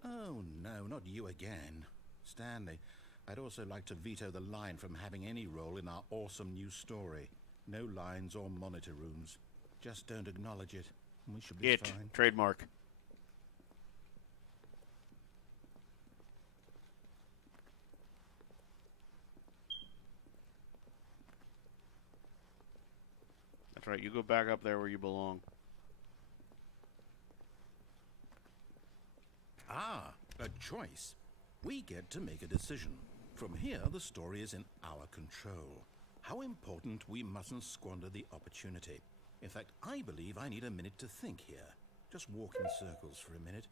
Oh, no, not you again. Stanley, I'd also like to veto the line from having any role in our awesome new story. No lines or monitor rooms. Just don't acknowledge it, and we should be fine. Trademark. That's right, you go back up there where you belong. Ah, a choice. We get to make a decision. From here, the story is in our control. How important we mustn't squander the opportunity. In fact, I believe I need a minute to think here. Just walk in circles for a minute.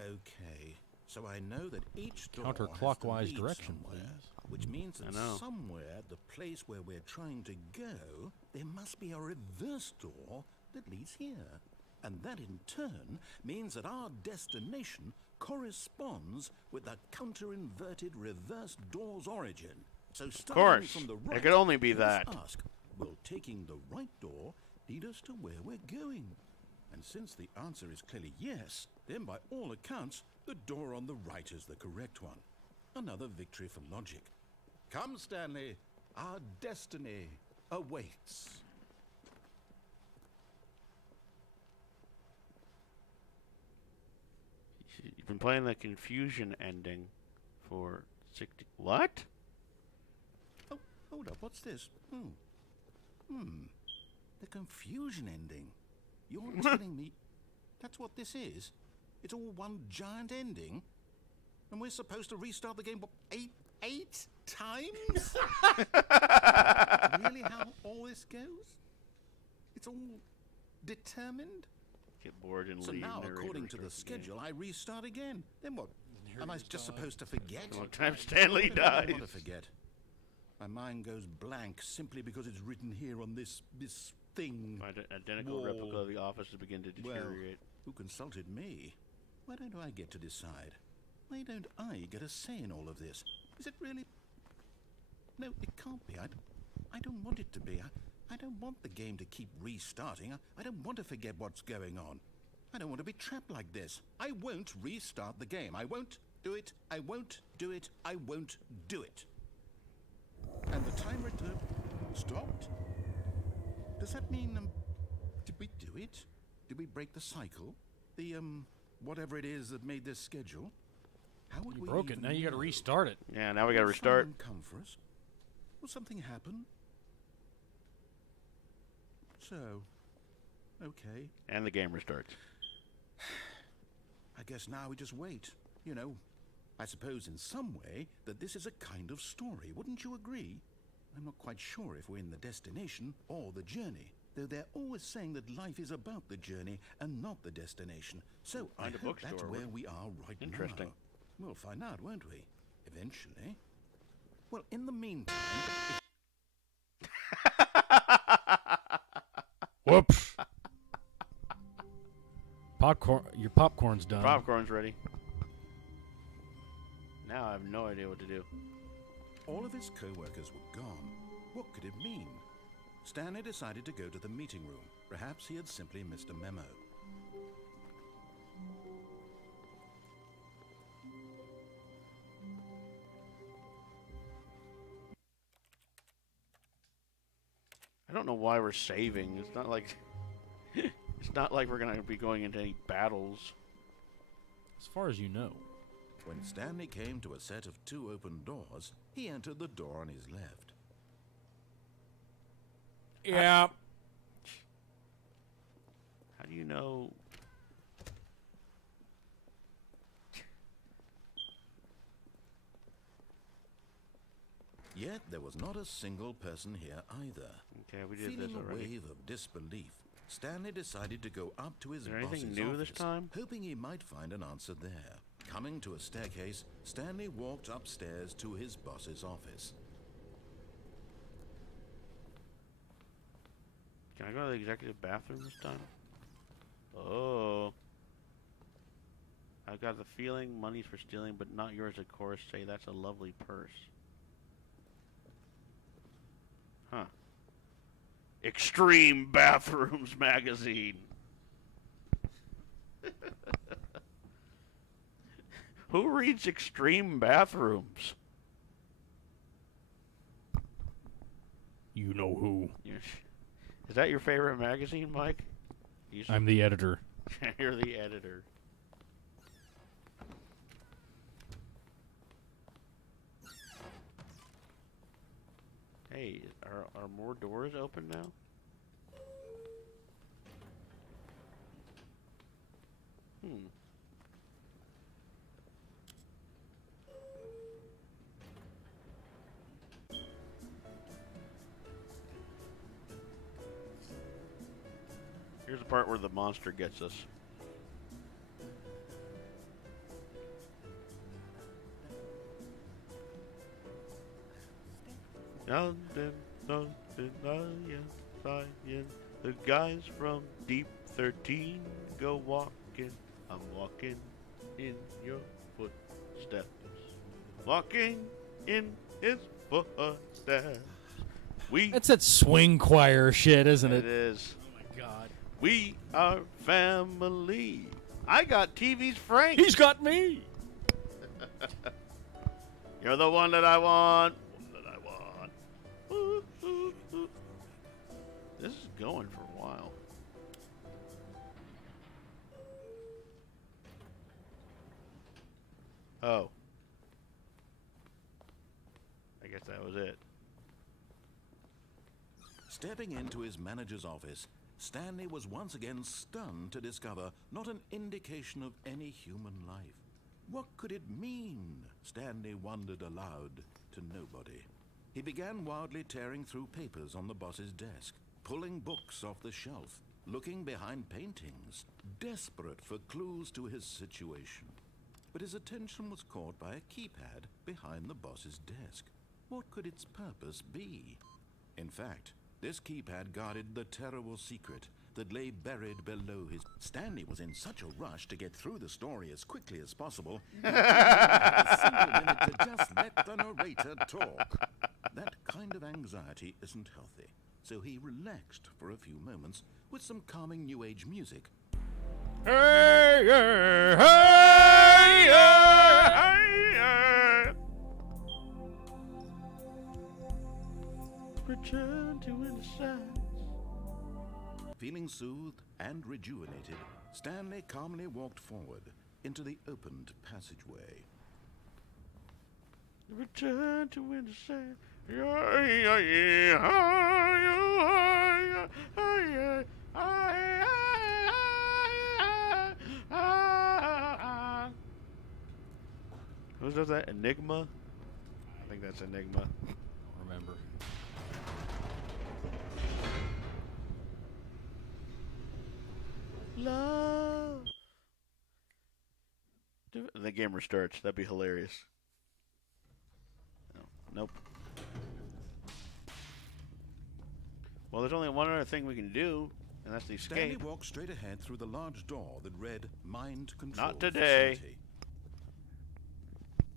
Okay, so I know that each door Counterclockwise has to lead direction, somewhere, please. which means that somewhere, the place where we're trying to go, there must be a reverse door that leads here. And that in turn means that our destination corresponds with the counter-inverted reverse door's origin. So starting from the right, it could only be that. Ask, will taking the right door lead us to where we're going? And since the answer is clearly yes, then by all accounts, the door on the right is the correct one. Another victory for logic. Come, Stanley, our destiny awaits. You've been playing the confusion ending for 60... What? Oh, hold up, what's this? The confusion ending. You're telling me that's what this is? It's all one giant ending? And we're supposed to restart the game, what, eight times? Really how all this goes? It's all determined? Get bored and so leave. Now, according to the schedule, I restart again. Then what? Am I just supposed to forget? One time Stanley dies. I want to forget. My mind goes blank simply because it's written here on this thing. Identical replica of the office to begin to deteriorate. Well, who consulted me? Why don't I get to decide? Why don't I get a say in all of this? Is it really? No, it can't be. I don't want it to be. I don't want the game to keep restarting. I don't want to forget what's going on. I don't want to be trapped like this. I won't restart the game. I won't do it. I won't do it. I won't do it. And the timer stopped? Does that mean, did we do it? Did we break the cycle? The, whatever it is that made this schedule? How would we broke it. Now you got to restart it. Yeah, now we got to restart. Will someone come for us? Will something happen? So, okay. And the game restarts. I guess now we just wait. You know, I suppose in some way that this is a kind of story. Wouldn't you agree? I'm not quite sure if we're in the destination or the journey, though they're always saying that life is about the journey and not the destination. So I hope that's where we are right now. Interesting. We'll find out, won't we? Eventually. Well, in the meantime... Whoops. Popcorn. Your popcorn's done. Popcorn's ready. Now I have no idea what to do. All of his co-workers were gone. What could it mean? Stanley decided to go to the meeting room. Perhaps he had simply missed a memo. I don't know why we're saving. It's not like we're going to be going into any battles. As far as you know. When Stanley came to a set of 2 open doors, he entered the door on his left. Yeah. How do you know? Yet there was not a single person here either. Okay, we did this already. Feeling a wave of disbelief, Stanley decided to go up to his boss's anything new office, this time? hoping he might find an answer there. Coming to a staircase, Stanley walked upstairs to his boss's office. Can I go to the executive bathroom this time? Oh. I've got the feeling money's for stealing, but not yours, of course. Say that's a lovely purse. Huh. Extreme Bathrooms magazine. Who reads Extreme Bathrooms? You know who. Is that your favorite magazine, Mike? I'm the editor. You're the editor. Hey, are more doors open now? Here's the part where the monster gets us. London, the guys from Deep 13 go walking. I'm walking in your footsteps. Walking in his footsteps. That's that swing choir shit, isn't it? It is. Oh my god. We are family. I got TV's Frank. He's got me. You're the one that I want. This is going for a while. Oh. I guess that was it. Stepping into his manager's office, Stanley was once again stunned to discover not an indication of any human life. What could it mean? Stanley wondered aloud to nobody. He began wildly tearing through papers on the boss's desk, pulling books off the shelf, looking behind paintings, desperate for clues to his situation. But his attention was caught by a keypad behind the boss's desk. What could its purpose be? In fact, this keypad guarded the terrible secret that lay buried below his... Stanley was in such a rush to get through the story as quickly as possible, he didn't have a single minute to just let the narrator talk. That kind of anxiety isn't healthy, so he relaxed for a few moments with some calming New Age music. Hey, yeah, hey, yeah, hey, yeah. Return to innocence. Feeling soothed and rejuvenated, Stanley calmly walked forward into the opened passageway. Return to innocence. Yeah, yeah, yeah, who does that? Enigma? I think that's Enigma. Don't remember. Love. The game restarts. That'd be hilarious. No. Nope. Well, there's only one other thing we can do, and that's the escape. Stanley walked straight ahead through the large door that read Mind Control Not today. Facility.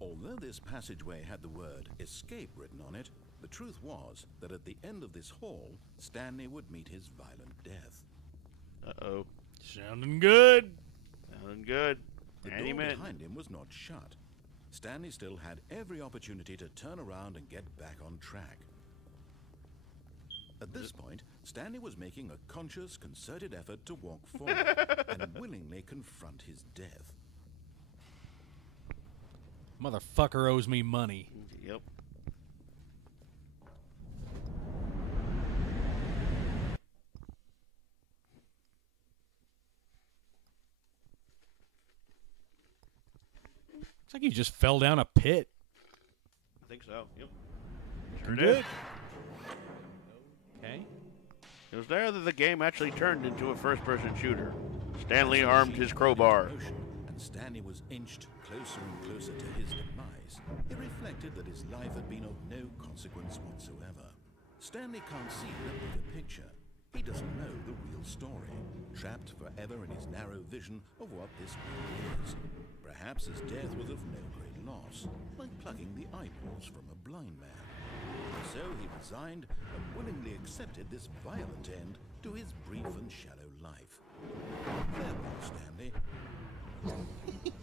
Although this passageway had the word escape written on it, the truth was that at the end of this hall, Stanley would meet his violent death. Uh-oh. Sounding good. Sounding good. The door behind him was not shut. Stanley still had every opportunity to turn around and get back on track. At this point, Stanley was making a conscious, concerted effort to walk forward and willingly confront his death. Motherfucker owes me money. Yep. It's like you just fell down a pit. I think so. Yep. Sure Good. did. Okay. It was there that the game actually turned into a first-person shooter. Stanley armed his crowbar. And Stanley was inched closer and closer to his demise. He reflected that his life had been of no consequence whatsoever. Stanley can't see the bigger picture. He doesn't know the real story, trapped forever in his narrow vision of what this world is. Perhaps his death was of no great loss, like plucking the eyeballs from a blind man. So he resigned and willingly accepted this violent end to his brief and shallow life. Farewell, Stanley.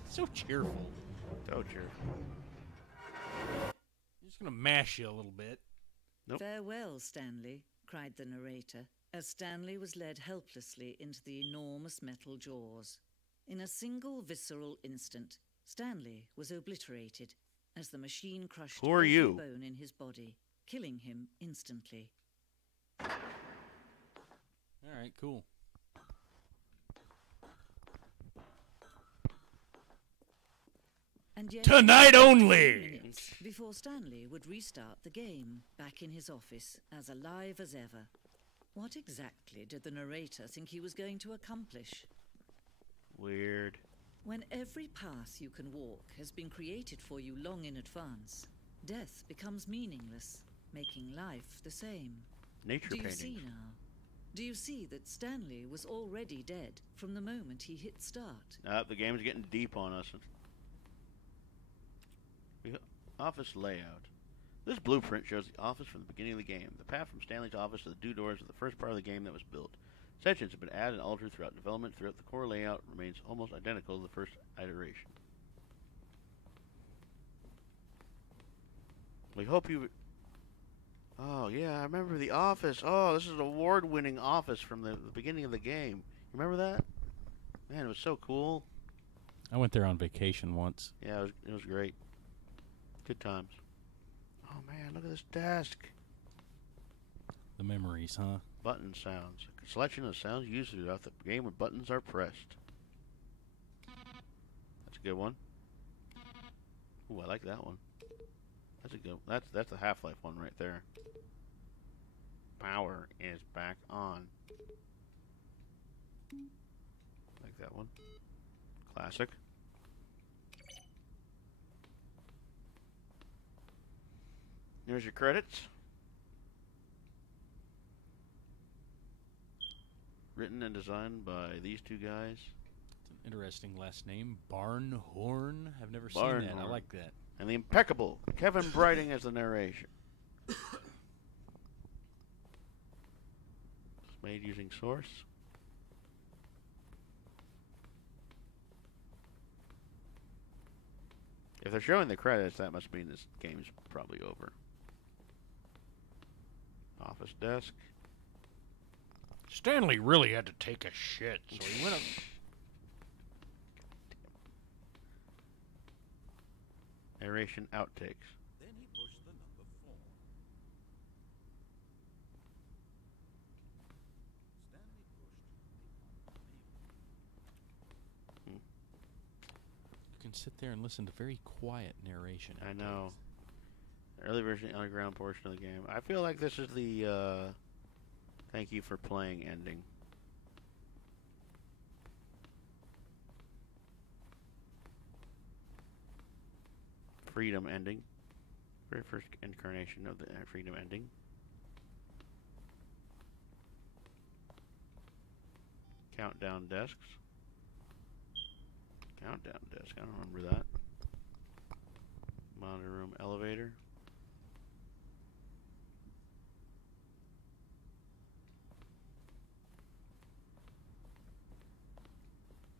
So cheerful. Oh, jerk. I'm just going to mash you a little bit. Nope. Farewell, Stanley, cried the narrator, as Stanley was led helplessly into the enormous metal jaws. In a single visceral instant, Stanley was obliterated as the machine crushed Who are every you? bone in his body, killing him instantly. All right, cool. And yet, Tonight only! minutes before Stanley would restart the game, back in his office, as alive as ever. What exactly did the narrator think he was going to accomplish? Weird. When every path you can walk has been created for you long in advance, death becomes meaningless, making life the same. Nature Do you paintings. see now? Do you see that Stanley was already dead from the moment he hit start? The game's getting deep on us. Office layout. This blueprint shows the office from the beginning of the game. The path from Stanley's office to the two doors of the first part of the game that was built. Sections have been added and altered throughout development. Throughout the core layout remains almost identical to the first iteration. We hope you... Oh, yeah, I remember the office. Oh, this is an award-winning office from the beginning of the game. You remember that? Man, it was so cool. I went there on vacation once. Yeah, it was great. Good times. Oh, man, look at this desk. The memories, huh? Button sounds. A selection of sounds used throughout the game when buttons are pressed. That's a good one. Ooh, I like that one. That's a good. That's the Half-Life one right there. Power is back on. Like that one. Classic. Here's your credits. Written and designed by these two guys. It's an interesting last name. Barnhorn. I've never seen that. I Barnhorn. like that. And the impeccable Kevin Brighting as the narration. It's made using Source. If they're showing the credits, that must mean this game's probably over. Office desk. Stanley really had to take a shit, so he went up. Narration outtakes. Then he pushed the number 4. Stanley pushed the You can sit there and listen to very quiet narration. I know. Early version, underground portion of the game. I feel like this is the thank you for playing ending. Freedom ending. Very first incarnation of the freedom ending. Countdown desks. Countdown desk. I don't remember that. Monitor room elevator.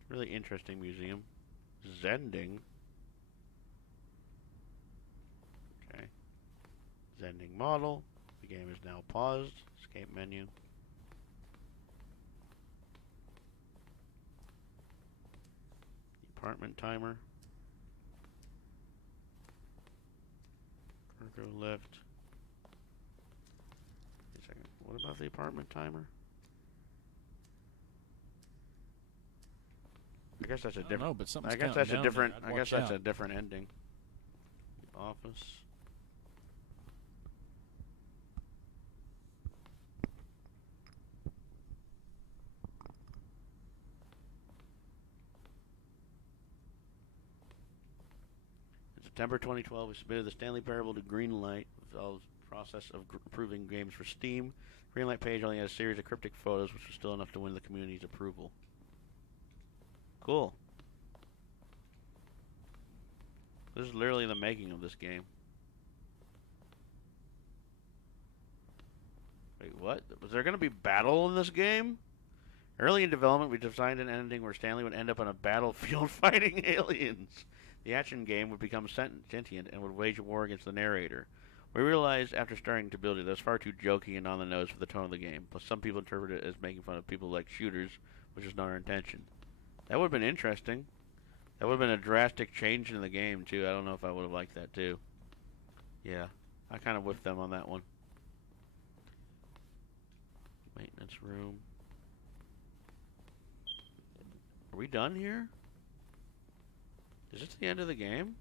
Really interesting museum. Zending. Okay. Zending model. The game is now paused. Escape menu. Apartment timer. Cargo lift. Wait a second. What about the apartment timer? I guess that's a different. No, but something's I guess counting that's a down different. there. I'd I guess watch that's out. a different ending. Office. In September 2012, we submitted the Stanley Parable to Greenlight. The process of approving games for Steam. Greenlight page only has a series of cryptic photos, which was still enough to win the community's approval. Cool. This is literally the making of this game. Wait, what? Was there going to be battle in this game? Early in development, we designed an ending where Stanley would end up on a battlefield fighting aliens. the action game would become sentient and would wage a war against the narrator. We realized after starting to build it that it was far too jokey and on the nose for the tone of the game. Plus, some people interpret it as making fun of people like shooters, which is not our intention. That would have been interesting. That would have been a drastic change in the game, too. I don't know if I would have liked that, too. Yeah, I kind of whiffed them on that one. Maintenance room. Are we done here? Is this the end of the game?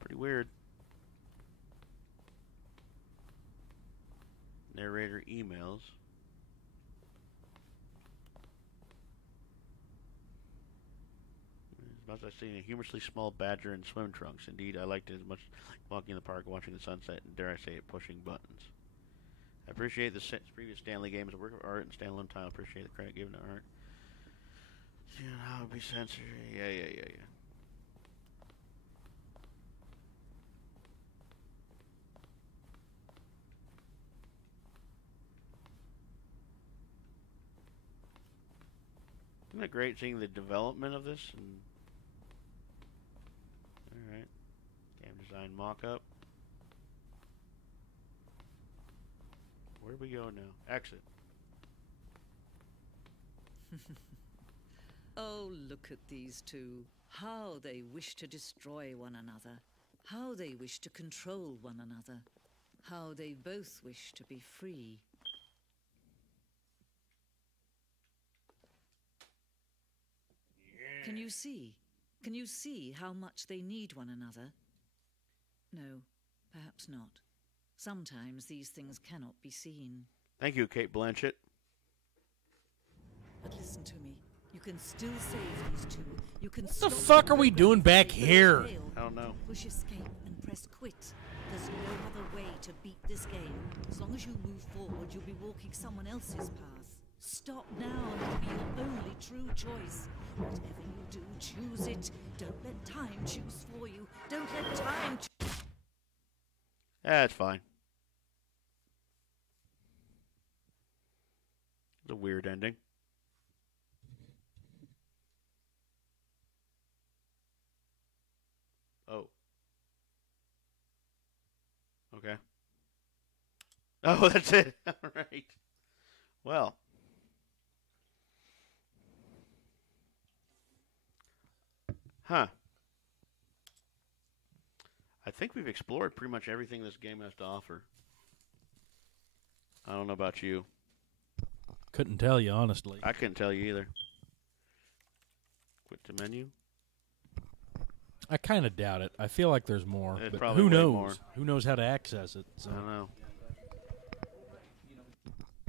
Pretty weird. Narrator emails. As much as I've seen a humorously small badger in swim trunks. Indeed, I liked it as much like walking in the park, watching the sunset, and dare I say it, pushing buttons. I appreciate the previous Stanley games, a work of art, and standalone title. Appreciate the credit given to art. Yeah, how would be censored? Yeah. Isn't it great seeing the development of this? Alright. Game design mock-up. Where do we go now? Exit. Oh, look at these two. How they wish to destroy one another. How they wish to control one another. How they both wish to be free. Can you see? Can you see how much they need one another? No, perhaps not. Sometimes these things cannot be seen. Thank you, Kate Blanchett. But listen to me. You can still save these two. You can What stop the fuck are we doing back here? I don't know. Push escape and press quit. There's no other way to beat this game. As long as you move forward, you'll be walking someone else's path. Stop now and it'll be your only true choice. Whatever you do, choose it. Don't let time choose for you. Don't let time choose. That's fine. It's a weird ending. Oh. Okay. Oh, that's it. All right. Well. Huh. I think we've explored pretty much everything this game has to offer. I don't know about you. Couldn't tell you, honestly. I couldn't tell you either. Quit to menu. I kind of doubt it. I feel like there's more. There's But probably who way knows? more. Who knows how to access it? So. I don't know.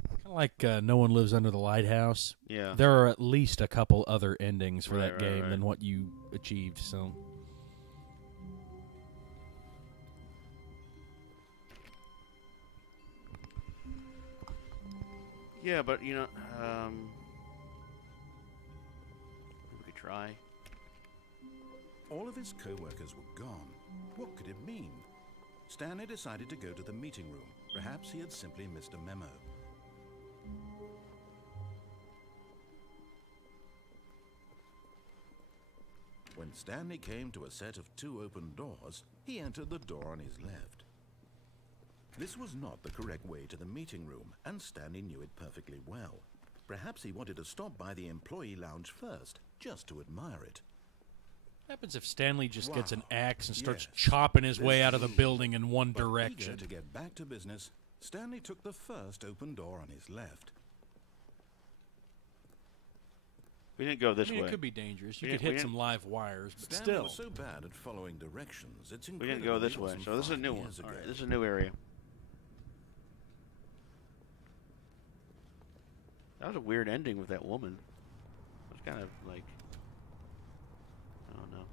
Kind of like No One Lives Under the Lighthouse. Yeah. There are at least a couple other endings for Right, that game right. than what you achieved. So. Yeah, but, you know, we could try. All of his co-workers were gone. What could it mean? Stanley decided to go to the meeting room. Perhaps he had simply missed a memo. When Stanley came to a set of 2 open doors, he entered the door on his left. This was not the correct way to the meeting room, and Stanley knew it perfectly well. Perhaps he wanted to stop by the employee lounge first, just to admire it. What happens if Stanley just gets an Wow. axe and starts Yes. chopping his way This out of the is- building in one But direction? eager to get back to business, Stanley took the first open door on his left. We didn't go this I mean, way. it could be dangerous. You We could didn't- we hit some didn't- live wires, but Stanley still. was so bad at following directions, it's We incredible didn't go this he way. wasn't So this is a 5 new one. years All right, ago. this is a new area. That was a weird ending with that woman. It was kind of like, I don't know.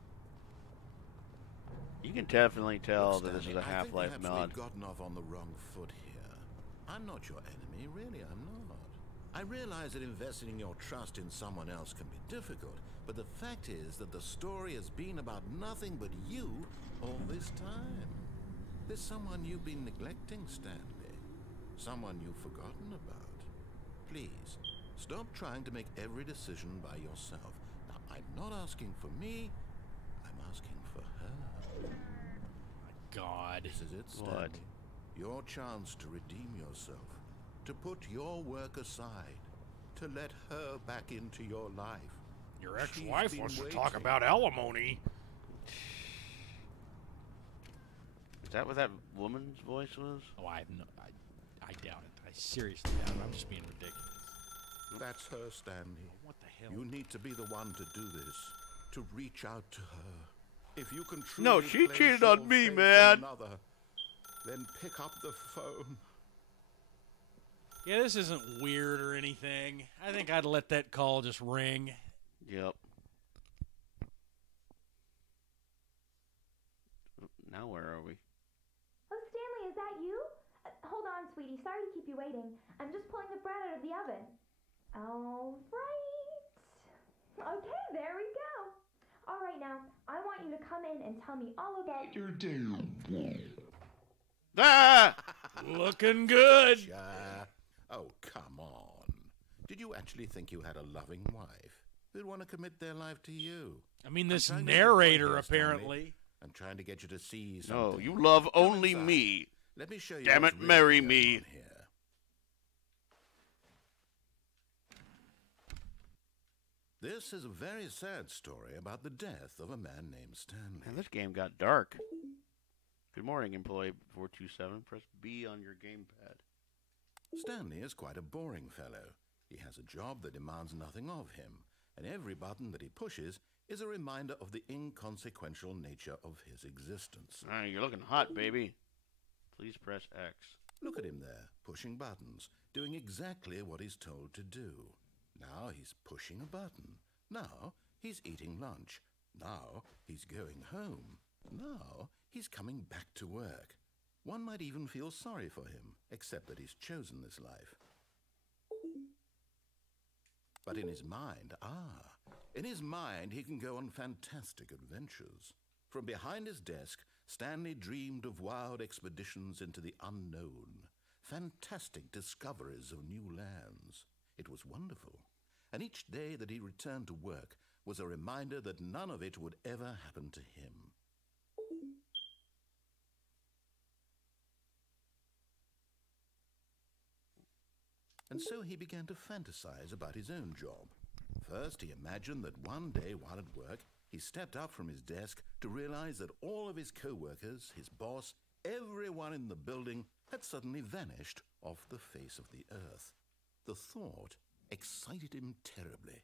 You can definitely tell Look, that this is Stanley, a I think Half-Life perhaps nod. we've gotten off on the wrong foot here. I'm not your enemy, really, I'm not. I realize that investing your trust in someone else can be difficult, but the fact is that the story has been about nothing but you all this time. There's someone you've been neglecting, Stanley. Someone you've forgotten about. Please, stop trying to make every decision by yourself. Now, I'm not asking for me, I'm asking for her. God. This is it, Stanley. What? Your chance to redeem yourself, to put your work aside, to let her back into your life. Your She's ex-wife been wants to waiting. talk about alimony. Is that what that woman's voice was? Oh, I doubt it. I seriously doubt it. I'm just being ridiculous. That's her, Stanley. What the hell? You need to be the one to do this, to reach out to her. If you can truly No, she place cheated your on me, faith in man. another, then pick up the phone. Yeah, this isn't weird or anything. I think I'd let that call just ring. Yep. Now where are we? Oh, Stanley, is that you? Hold on, sweetie. Sorry to keep you waiting. I'm just pulling the bread out of the oven. All right. Okay, there we go. All right, now, I want you to come in and tell me all about your day. Ah! Looking good. Oh, come on. Did you actually think you had a loving wife who'd want to commit their life to you? I mean, this I'm trying to get narrator, the point here, apparently. Stanley. I'm trying to get you to see No, something. you love Come only inside. me. Let me show you. Damn what's it, really marry going me. on here. This is a very sad story about the death of a man named Stanley. Man, this game got dark. Good morning, employee 427. Press B on your gamepad. Stanley is quite a boring fellow. He has a job that demands nothing of him, and every button that he pushes is a reminder of the inconsequential nature of his existence. Ah, you're looking hot, baby. Please press X. Look at him there, pushing buttons, doing exactly what he's told to do. Now he's pushing a button. Now he's eating lunch. Now he's going home. Now he's coming back to work. One might even feel sorry for him, except that he's chosen this life. But in his mind, in his mind he can go on fantastic adventures. From behind his desk, Stanley dreamed of wild expeditions into the unknown, fantastic discoveries of new lands. It was wonderful, and each day that he returned to work was a reminder that none of it would ever happen to him. And so he began to fantasize about his own job. First, he imagined that one day while at work, he stepped up from his desk to realize that all of his co-workers, his boss, everyone in the building had suddenly vanished off the face of the earth. The thought excited him terribly.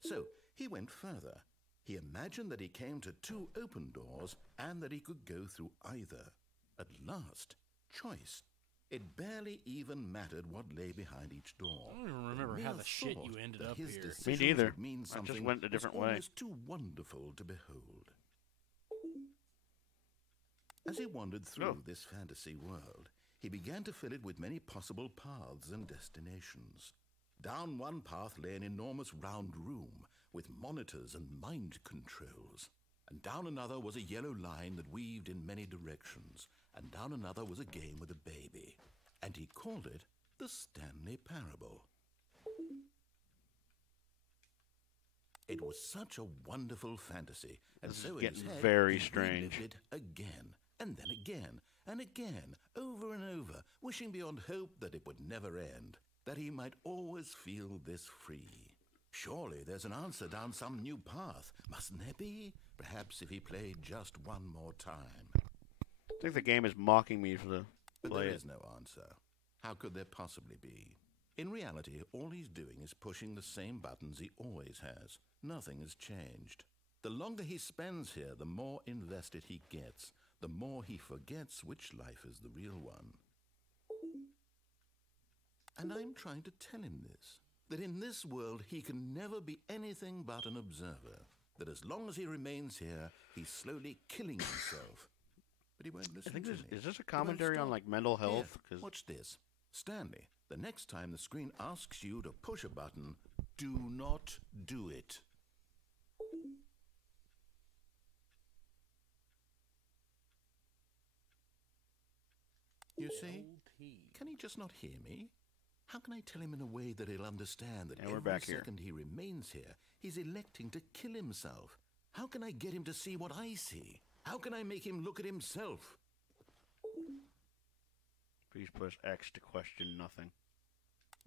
So he went further. He imagined that he came to two open doors and that he could go through either. At last, choice. It barely even mattered what lay behind each door. I don't even remember how the shit you ended up here. Decisions Me neither. would mean I something just went a different was way. almost too wonderful to behold. As he wandered through this fantasy world, he began to fill it with many possible paths and destinations. Down one path lay an enormous round room with monitors and mind controls. And down another was a yellow line that weaved in many directions. And down another was a game with a baby. And he called it the Stanley Parable. It was such a wonderful fantasy, and This is so in getting his head, very he strange. relived it again, and then again, and again, over and over, wishing beyond hope that it would never end, that he might always feel this free. Surely there's an answer down some new path, mustn't there be? Perhaps if he played just one more time. I think the game is mocking me for the But play there it. is no answer. How could there possibly be? In reality, all he's doing is pushing the same buttons he always has. Nothing has changed. The longer he spends here, the more invested he gets, the more he forgets which life is the real one. And I'm trying to tell him this, that in this world he can never be anything but an observer, that as long as he remains here, he's slowly killing himself. But he won't listen I think to this, me. is this a He won't commentary on stop. like mental health? Here, Because watch this. Stanley, the next time the screen asks you to push a button, do not do it. You see? Can he just not hear me? How can I tell him in a way that he'll understand that And we're every back here. second he remains here, he's electing to kill himself? How can I get him to see what I see? How can I make him look at himself? Please push X to question nothing.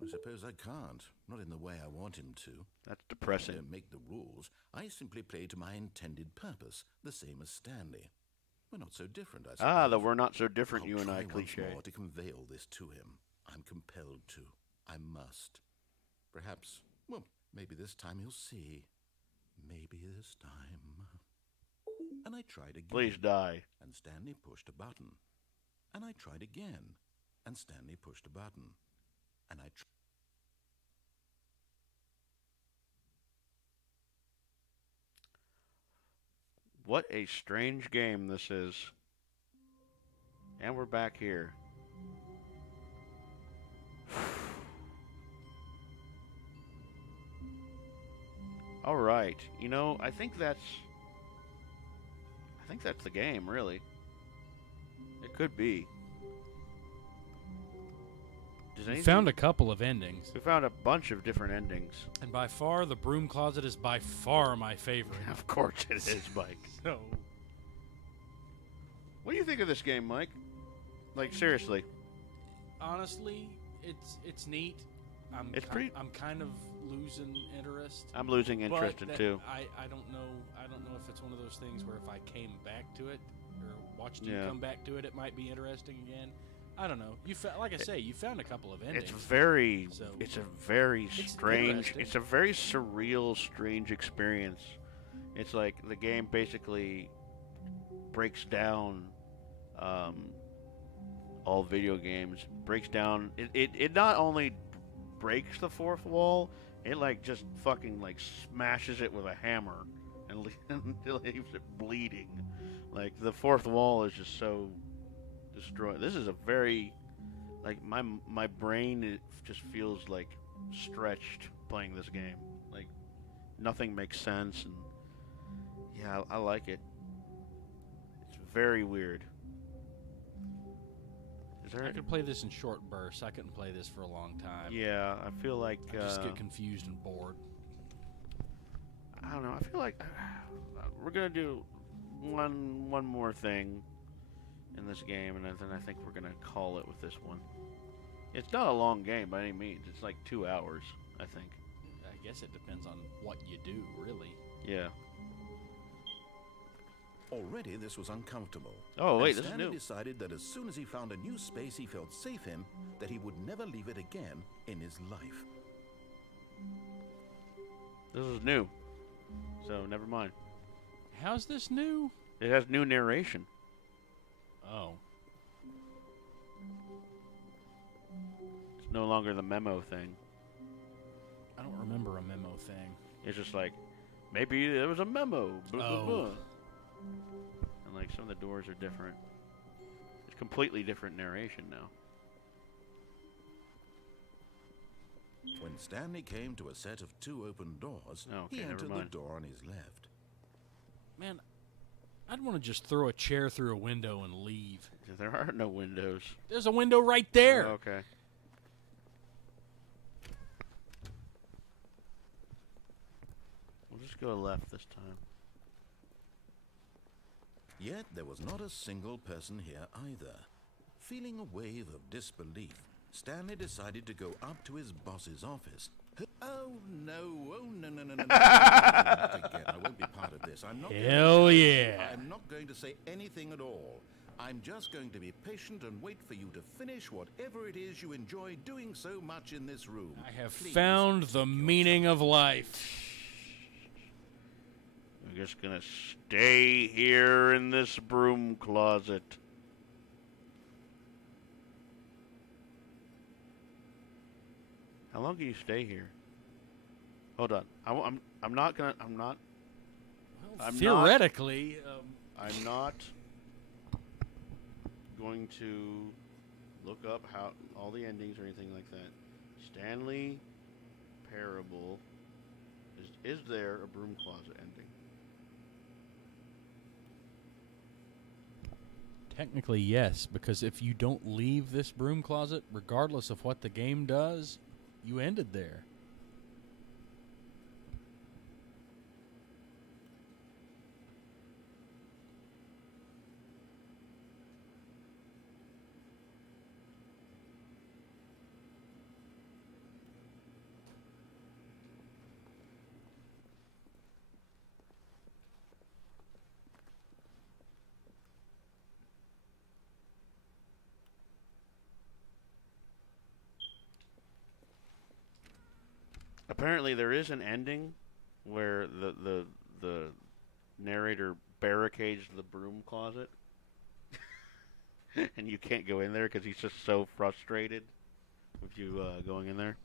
I suppose I can't. Not in the way I want him to. That's I depressing. don't make the rules. I simply play to my intended purpose, the same as Stanley. We're not so different, I suppose. Ah, that we're not so different, I'll you and I, try once cliche. more to convey all this to him. I'm compelled to. I must. Perhaps, well, maybe this time he'll see. Maybe this time. And I tried again. Please die. And Stanley pushed a button. And I tried again. And Stanley pushed a button. And I What a strange game this is. And we're back here. All right. You know, I think that's the game, really. It could be. Does We anything- found a couple of endings, We found a bunch of different endings. and by far the broom closet is by far my favorite. Of course it is, Mike. So, What do you think of this game, Mike? Like, seriously. honestly, it's neat. It's pretty- I'm kind of losing interest. I'm losing interest But in that- too. I don't know. I don't know if it's one of those things where if I came back to it or watched you Yeah. come back to it, it might be interesting again. I don't know. Like I say, you found a couple of endings. It's very, So- it's a very It's strange, interesting. it's a very surreal, strange experience. It's like the game basically breaks down all video games. Breaks down. It not only breaks the fourth wall, it like just fucking like smashes it with a hammer and leaves it bleeding. Like the fourth wall is just so destroyed. This is a very, like my brain just feels like stretched playing this game. Like nothing makes sense, and yeah, I like it. It's very weird. Is there? I could play this in short bursts. I couldn't play this for a long time. Yeah, I feel like I just get confused and bored. I don't know. I feel like we're gonna do one more thing in this game, and then I think we're gonna call it with this one. It's not a long game by any means. It's like 2 hours, I think. I guess it depends on what you do, really. Yeah. Already this was uncomfortable. Oh, wait, And this is Stanley new. decided that as soon as he found a new space he felt safe in, that he would never leave it again in his life. This is new, so never mind. How's this new? It has new narration. Oh. It's no longer the memo thing. I don't remember a memo thing. It's just like, maybe there was a memo. Blah, blah, Oh. blah. And like some of the doors are different. It's completely different narration now. When Stanley came to a set of 2 open doors, Oh, okay, he never entered the mind. door on his left. Man, I'd want to just throw a chair through a window and leave. There are no windows. There's a window right there. Okay. We'll just go left this time. Yet there was not a single person here either. Feeling a wave of disbelief, Stanley decided to go up to his boss's office. Oh no, no. Not again. I won't be part of this. I'm not Hell yeah. I'm not going to say anything at all. I'm just going to be patient and wait for you to finish whatever it is you enjoy doing so much in this room. I have Please found take the your meaning time. of life. I'm just gonna stay here in this broom closet. How long can you stay here? Hold on. I'm not gonna. I'm not. I'm Theoretically, I'm not going to look up how all the endings or anything like that. Stanley Parable. Is there a broom closet ending? Technically, yes, because if you don't leave this broom closet, regardless of what the game does, you ended there. Apparently, there is an ending where the narrator barricades the broom closet, and you can't go in there because he's just so frustrated with you going in there.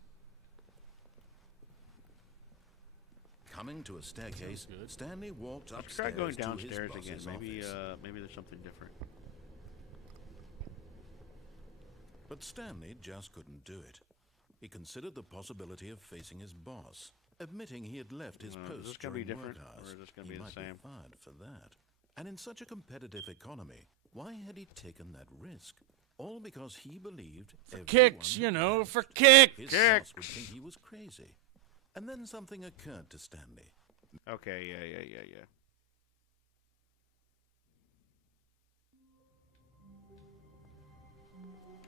Coming to a staircase, Stanley walked Let's try upstairs going to his downstairs boss's again. Maybe office. maybe there's something different. But Stanley just couldn't do it. He considered the possibility of facing his boss, admitting he had left his Is post this gonna be during different, work hours. or is this gonna He be the might same? be fired for that. And in such a competitive economy, why had he taken that risk? All because he believed everyone Kicks, you know, for kicks! his boss would think he was crazy. And then something occurred to Stanley. Okay, yeah.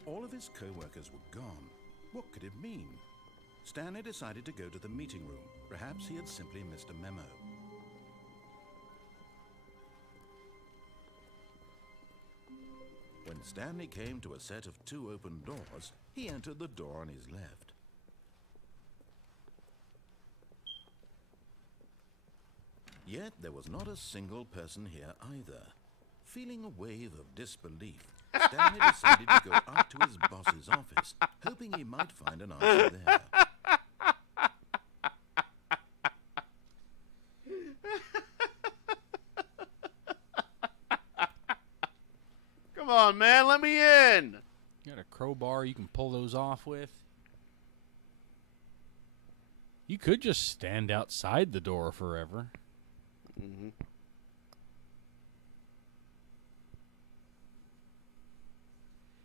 All of his co-workers were gone. What could it mean? Stanley decided to go to the meeting room. Perhaps he had simply missed a memo. When Stanley came to a set of 2 open doors, he entered the door on his left. Yet there was not a single person here either. Feeling a wave of disbelief, Stanley decided to go up to his boss's office, hoping he might find an answer there. Come on, man, let me in. You got a crowbar you can pull those off with? You could just stand outside the door forever. Mm-hmm.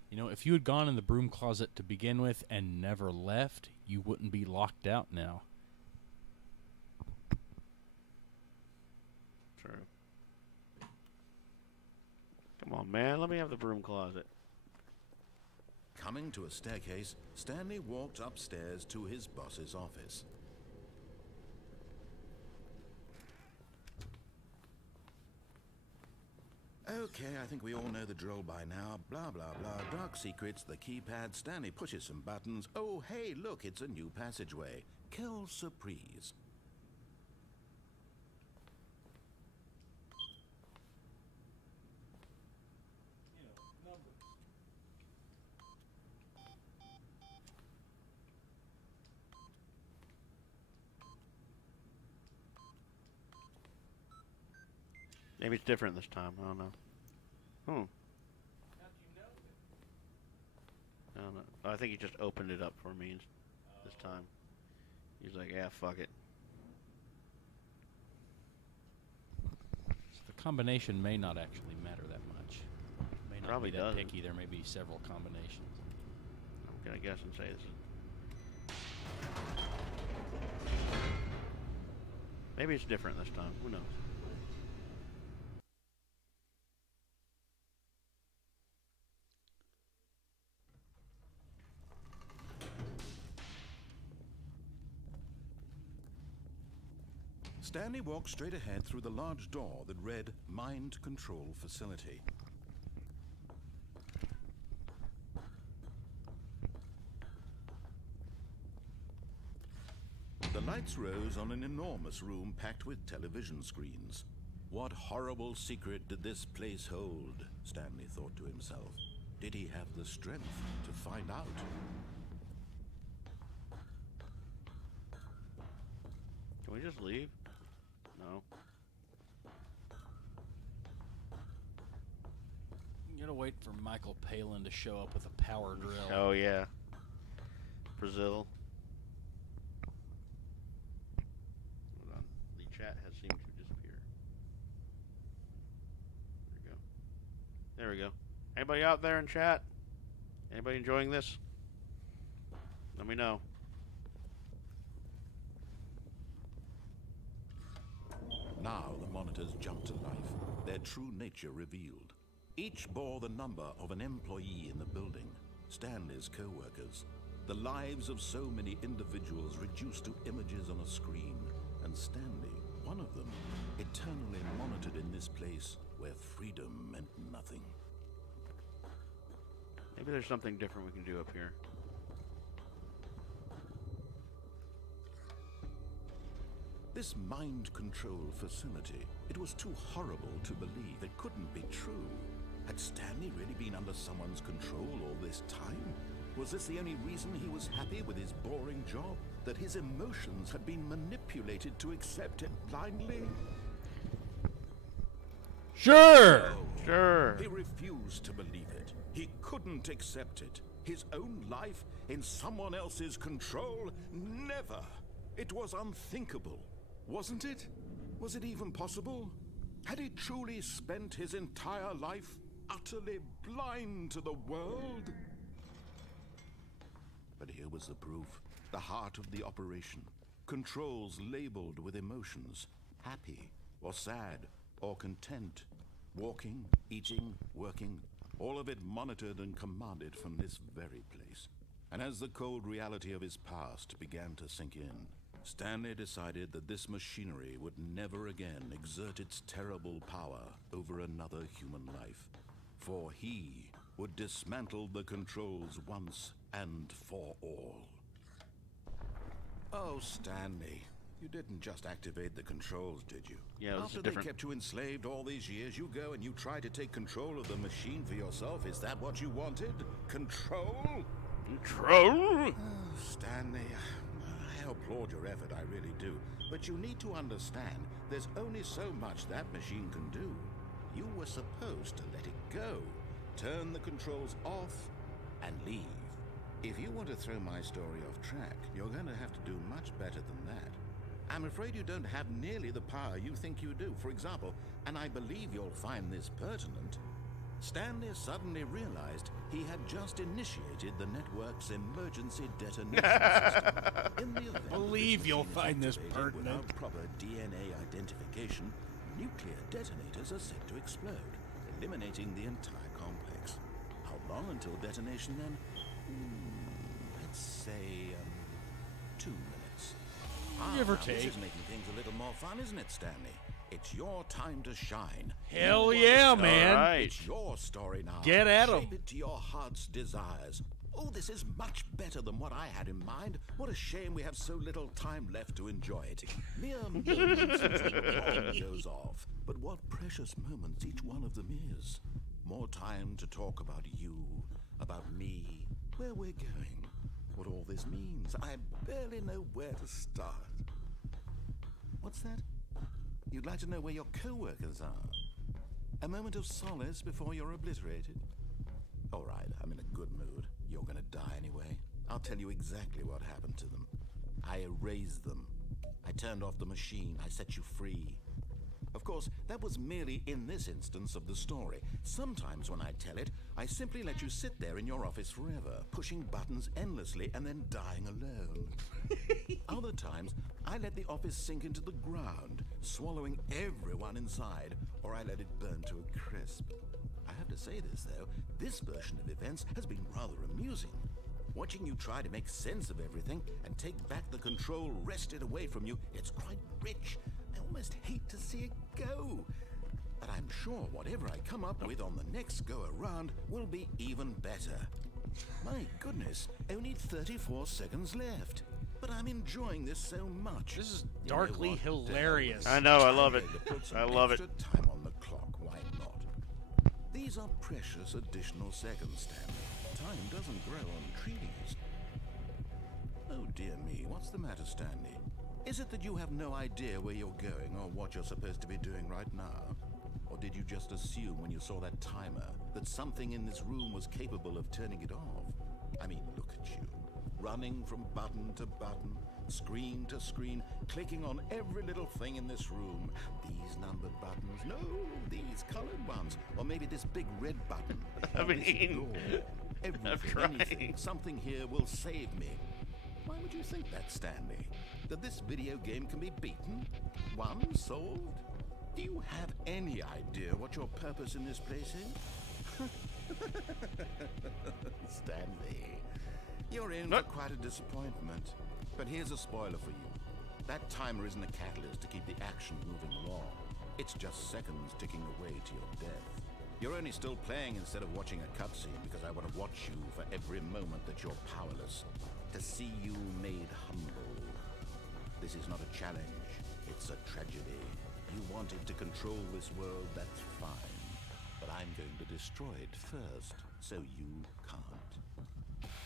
You know, if you had gone in the broom closet to begin with and never left, you wouldn't be locked out now. True. Come on, man, let me have the broom closet. Coming to a staircase, Stanley walked upstairs to his boss's office. Okay, I think we all know the drill by now. Blah, blah, blah. Dark secrets, the keypad. Stanley pushes some buttons. Oh, hey, look, it's a new passageway. Quelle surprise. Maybe it's different this time. I don't know. I don't know. I think he just opened it up for me this time. He's like, yeah, fuck it. So the combination may not actually matter that much. May not Probably be that doesn't. picky. There may be several combinations. I'm gonna guess and say this is... Maybe it's different this time. Who knows? Stanley walked straight ahead through the large door that read Mind Control Facility. The lights rose on an enormous room packed with television screens. What horrible secret did this place hold? Stanley thought to himself. Did he have the strength to find out? Can we just leave? No. You gotta wait for Michael Palin to show up with a power drill. Oh, yeah. Brazil. Hold on. The chat has seemed to disappear. There we go. There we go. Anybody out there in chat? Anybody enjoying this? Let me know. Now the monitors jumped to life, their true nature revealed. Each bore the number of an employee in the building, Stanley's co-workers. The lives of so many individuals reduced to images on a screen, and Stanley, one of them, eternally monitored in this place where freedom meant nothing. Maybe there's something different we can do up here. This mind control facility, it was too horrible to believe. It couldn't be true. Had Stanley really been under someone's control all this time? Was this the only reason he was happy with his boring job? That his emotions had been manipulated to accept it blindly? Sure. No. Sure. He refused to believe it. He couldn't accept it. His own life in someone else's control? Never. It was unthinkable. Wasn't it? Was it even possible? Had he truly spent his entire life utterly blind to the world? But here was the proof. The heart of the operation. Controls labeled with emotions. Happy, or sad, or content. Walking, eating, working. All of it monitored and commanded from this very place. And as the cold reality of his past began to sink in, Stanley decided that this machinery would never again exert its terrible power over another human life. For he would dismantle the controls once and for all. Oh, Stanley, you didn't just activate the controls, did you? Yeah, this is After different. they kept you enslaved all these years, you go and you try to take control of the machine for yourself. Is that what you wanted? Control? Control? Oh, Stanley, I applaud your effort, I really do. But you need to understand, there's only so much that machine can do. You were supposed to let it go, turn the controls off, and leave. If you want to throw my story off track, you're going to have to do much better than that. I'm afraid you don't have nearly the power you think you do. For example, and I believe you'll find this pertinent, Stanley suddenly realized he had just initiated the network's emergency detonation system. In the event Believe this you'll machine is find this activated pertinent. without proper DNA identification, nuclear detonators are set to explode, eliminating the entire complex. How long until detonation then? Let's say 2 minutes. Give or Now take. This is making things a little more fun, isn't it, Stanley? It's your time to shine. Hell You are the yeah, star. man. All right. It's your story now. Get at 'em. Shape it to your heart's desires. Oh, this is much better than what I had in mind. What a shame we have so little time left to enjoy it. Mere moments until the bomb goes off. But what precious moments each one of them is. More time to talk about you, about me, where we're going, what all this means. I barely know where to start. What's that? You'd like to know where your co-workers are? A moment of solace before you're obliterated? All right, I'm in a good mood. You're gonna die anyway. I'll tell you exactly what happened to them. I erased them. I turned off the machine. I set you free. Of course, that was merely in this instance of the story. Sometimes when I tell it, I simply let you sit there in your office forever, pushing buttons endlessly and then dying alone. Other times, I let the office sink into the ground, swallowing everyone inside, or I let it burn to a crisp. I have to say this, though, this version of events has been rather amusing. Watching you try to make sense of everything and take back the control wrested away from you, it's quite rich. I almost hate to see it go. But I'm sure whatever I come up with on the next go-around will be even better. My goodness, only 34 seconds left. But I'm enjoying this so much. This is You know darkly what? hilarious. I know, I love it. I'm going to put some I love it. extra time on the clock, why not? These are precious additional seconds, Stanley. Time doesn't grow on trees. Oh dear me, what's the matter, Stanley? Is it that you have no idea where you're going or what you're supposed to be doing right now? Or did you just assume when you saw that timer that something in this room was capable of turning it off? I mean, look at you, running from button to button, screen to screen, clicking on every little thing in this room. These numbered buttons, no, these colored ones, or maybe this big red button. I or this mean, door. Everything, anything, something here will save me. Why would you think that, Stanley? That this video game can be beaten? Won? Solved? Do you have any idea what your purpose in this place is? Stanley, you're in for quite a disappointment. But here's a spoiler for you. That timer isn't a catalyst to keep the action moving along. It's just seconds ticking away to your death. You're only still playing instead of watching a cutscene because I want to watch you for every moment that you're powerless. To see you made humble. This is not a challenge. It's a tragedy. You wanted to control this world, that's fine. But I'm going to destroy it first, so you can't.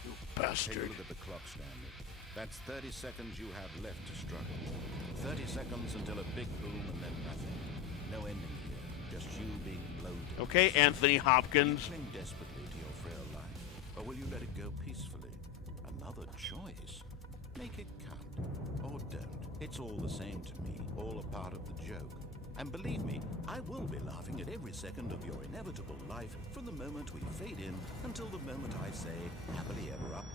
You bastard. Take a look at the clock, Stanley. That's 30 seconds you have left to struggle. 30 seconds until a big boom and then nothing. No ending here. Just you being blown to Okay, pieces. Anthony Hopkins. Cling desperately to your frail life, or will you let it go peacefully? Another choice. Make it count, or don't. It's all the same to me, all a part of the joke. And believe me, I will be laughing at every second of your inevitable life from the moment we fade in until the moment I say, happily ever up.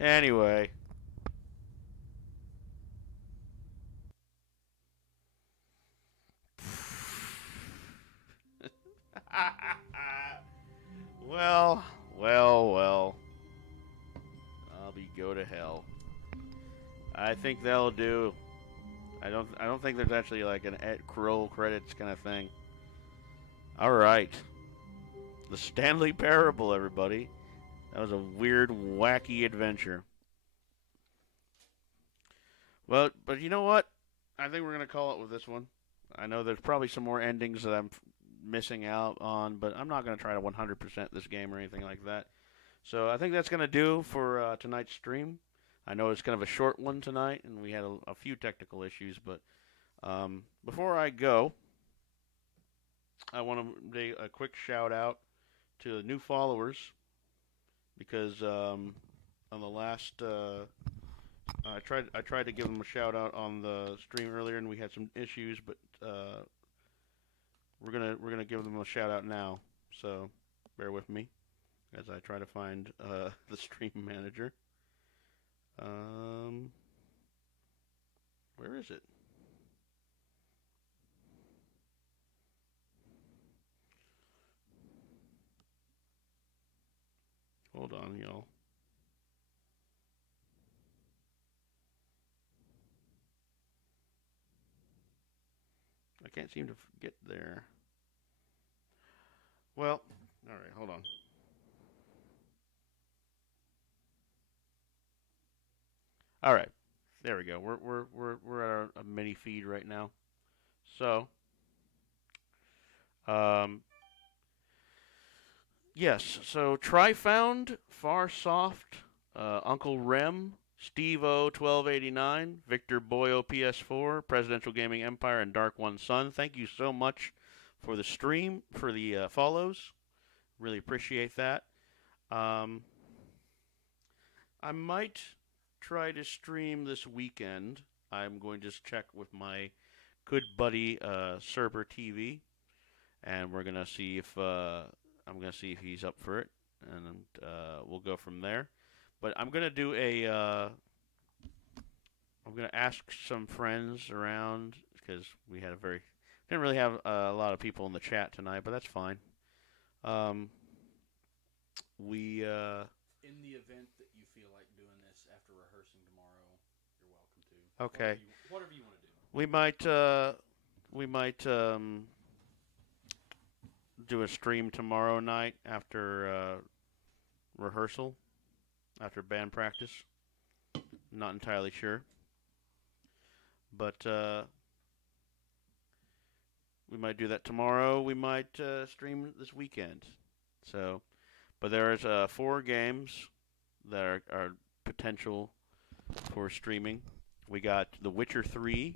Anyway. Well. I'll be go to hell. I think that'll do. I don't think there's actually like an roll credits kind of thing. All right. The Stanley Parable, everybody. That was a weird, wacky adventure. Well, but you know what? I think we're going to call it with this one. I know there's probably some more endings that I'm missing out on, but I'm not going to try to 100% this game or anything like that. So I think that's going to do for tonight's stream. I know it's kind of a short one tonight, and we had a few technical issues, but before I go, I want to make a quick shout-out to the new followers, because on the last... I tried to give them a shout out on the stream earlier, and we had some issues, but we're gonna give them a shout out now. So bear with me as I try to find the stream manager. Where is it? Hold on, y'all. I can't seem to get there. Well, all right, hold on. All right, there we go. We're at a mini feed right now. So, yes. So Trifound, Farsoft, Uncle Rem, Steve O 1289, Victor Boyo PS4, Presidential Gaming Empire, and Dark One Sun. Thank you so much for the stream, for the follows. Really appreciate that. I might try to stream this weekend. I'm going to just check with my good buddy Cerber TV, and we're gonna see if he's up for it, and we'll go from there. But I'm gonna do I'm gonna ask some friends around, because we had didn't really have a lot of people in the chat tonight, but that's fine. In the event that you feel like doing this after rehearsing tomorrow, you're welcome to. Okay. Whatever you want to do. We might do a stream tomorrow night after rehearsal, after band practice. Not entirely sure, but we might do that tomorrow. We might stream this weekend. So, but there's 4 games that are potential for streaming. We got The Witcher 3.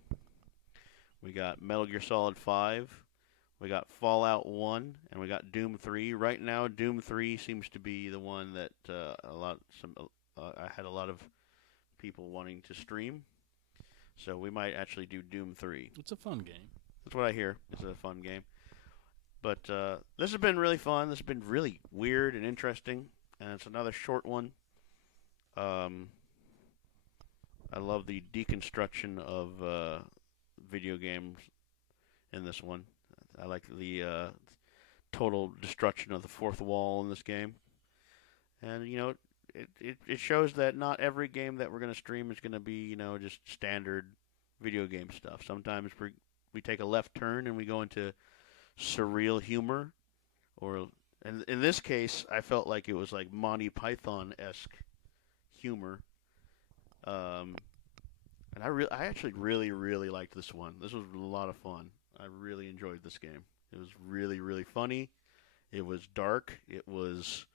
We got Metal Gear Solid 5. We got Fallout 1, and we got Doom 3. Right now, Doom 3 seems to be the one that I had a lot of people wanting to stream, so we might actually do Doom 3. It's a fun game. That's what I hear. It's a fun game. But this has been really fun. This has been really weird and interesting, and it's another short one. I love the deconstruction of video games in this one. I like the total destruction of the fourth wall in this game. And, you know, it shows that not every game that we're going to stream is going to be, you know, just standard video game stuff. Sometimes we take a left turn and we go into surreal humor. And in this case, I felt like it was like Monty Python-esque humor. And I actually really, really liked this one. This was a lot of fun. I really enjoyed this game. It was really, really funny. It was dark. It was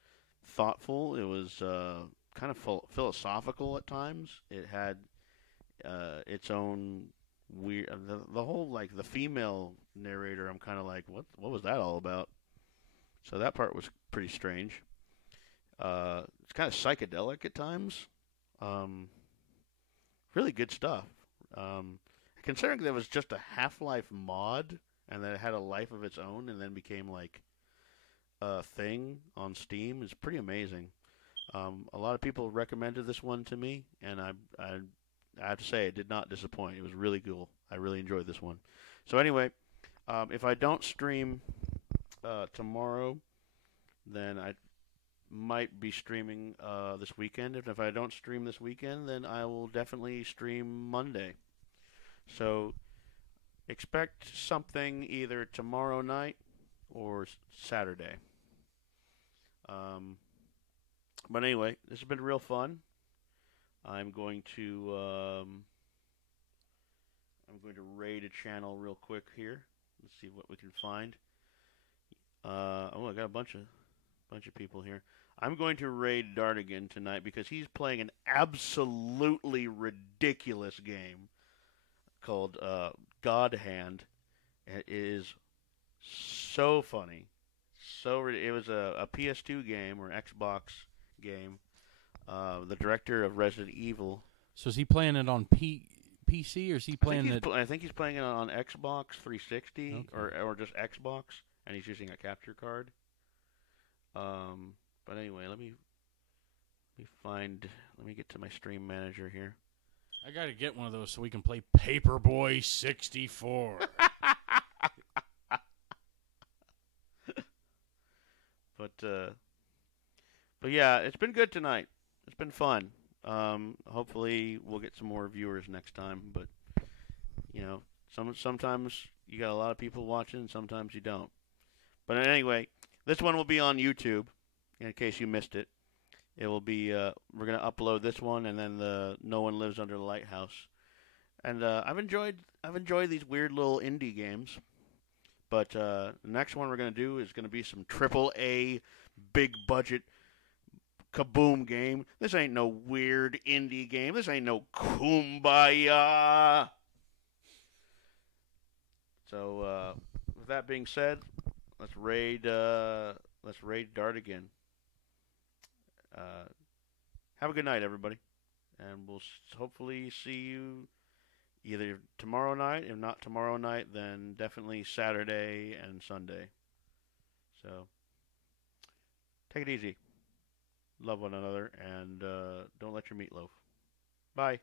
thoughtful. It was kind of philosophical at times. It had its own weird. The whole like the female narrator. I'm kind of like, what was that all about? So that part was pretty strange. It's kind of psychedelic at times. Really good stuff. Considering there was just a Half-Life mod and that it had a life of its own and then became like a thing on Steam is pretty amazing. A lot of people recommended this one to me, and I have to say it did not disappoint. It was really cool. I really enjoyed this one. So anyway, if I don't stream tomorrow, then I might be streaming this weekend. If I don't stream this weekend, then I will definitely stream Monday. So expect something either tomorrow night or Saturday. But anyway, this has been real fun. I'm going to raid a channel real quick here. Let's see what we can find. I got a bunch of people here. I'm going to raid Dartigan tonight because he's playing an absolutely ridiculous game called God Hand. It is so funny. It was a PS2 game or Xbox game. The director of Resident Evil. So is he playing it on PC or is he playing it? I think he's playing it on Xbox 360 or just Xbox, and he's using a capture card. But anyway, let me get to my stream manager here. I gotta get one of those so we can play Paperboy 64. But yeah, it's been good tonight. It's been fun. Hopefully we'll get some more viewers next time. But you know, sometimes you got a lot of people watching, sometimes you don't. But anyway, this one will be on YouTube. In case you missed it, it will be. We're gonna upload this one and then the No One Lives Under the Lighthouse. And I've enjoyed these weird little indie games. But the next one we're gonna do is gonna be some AAA, big budget, kaboom game. This ain't no weird indie game. This ain't no Kumbaya. So with that being said, let's raid Dartigan. Have a good night, everybody, and we'll hopefully see you either tomorrow night. If not tomorrow night, then definitely Saturday and Sunday. So take it easy, love one another, and don't let your meat loaf. Bye.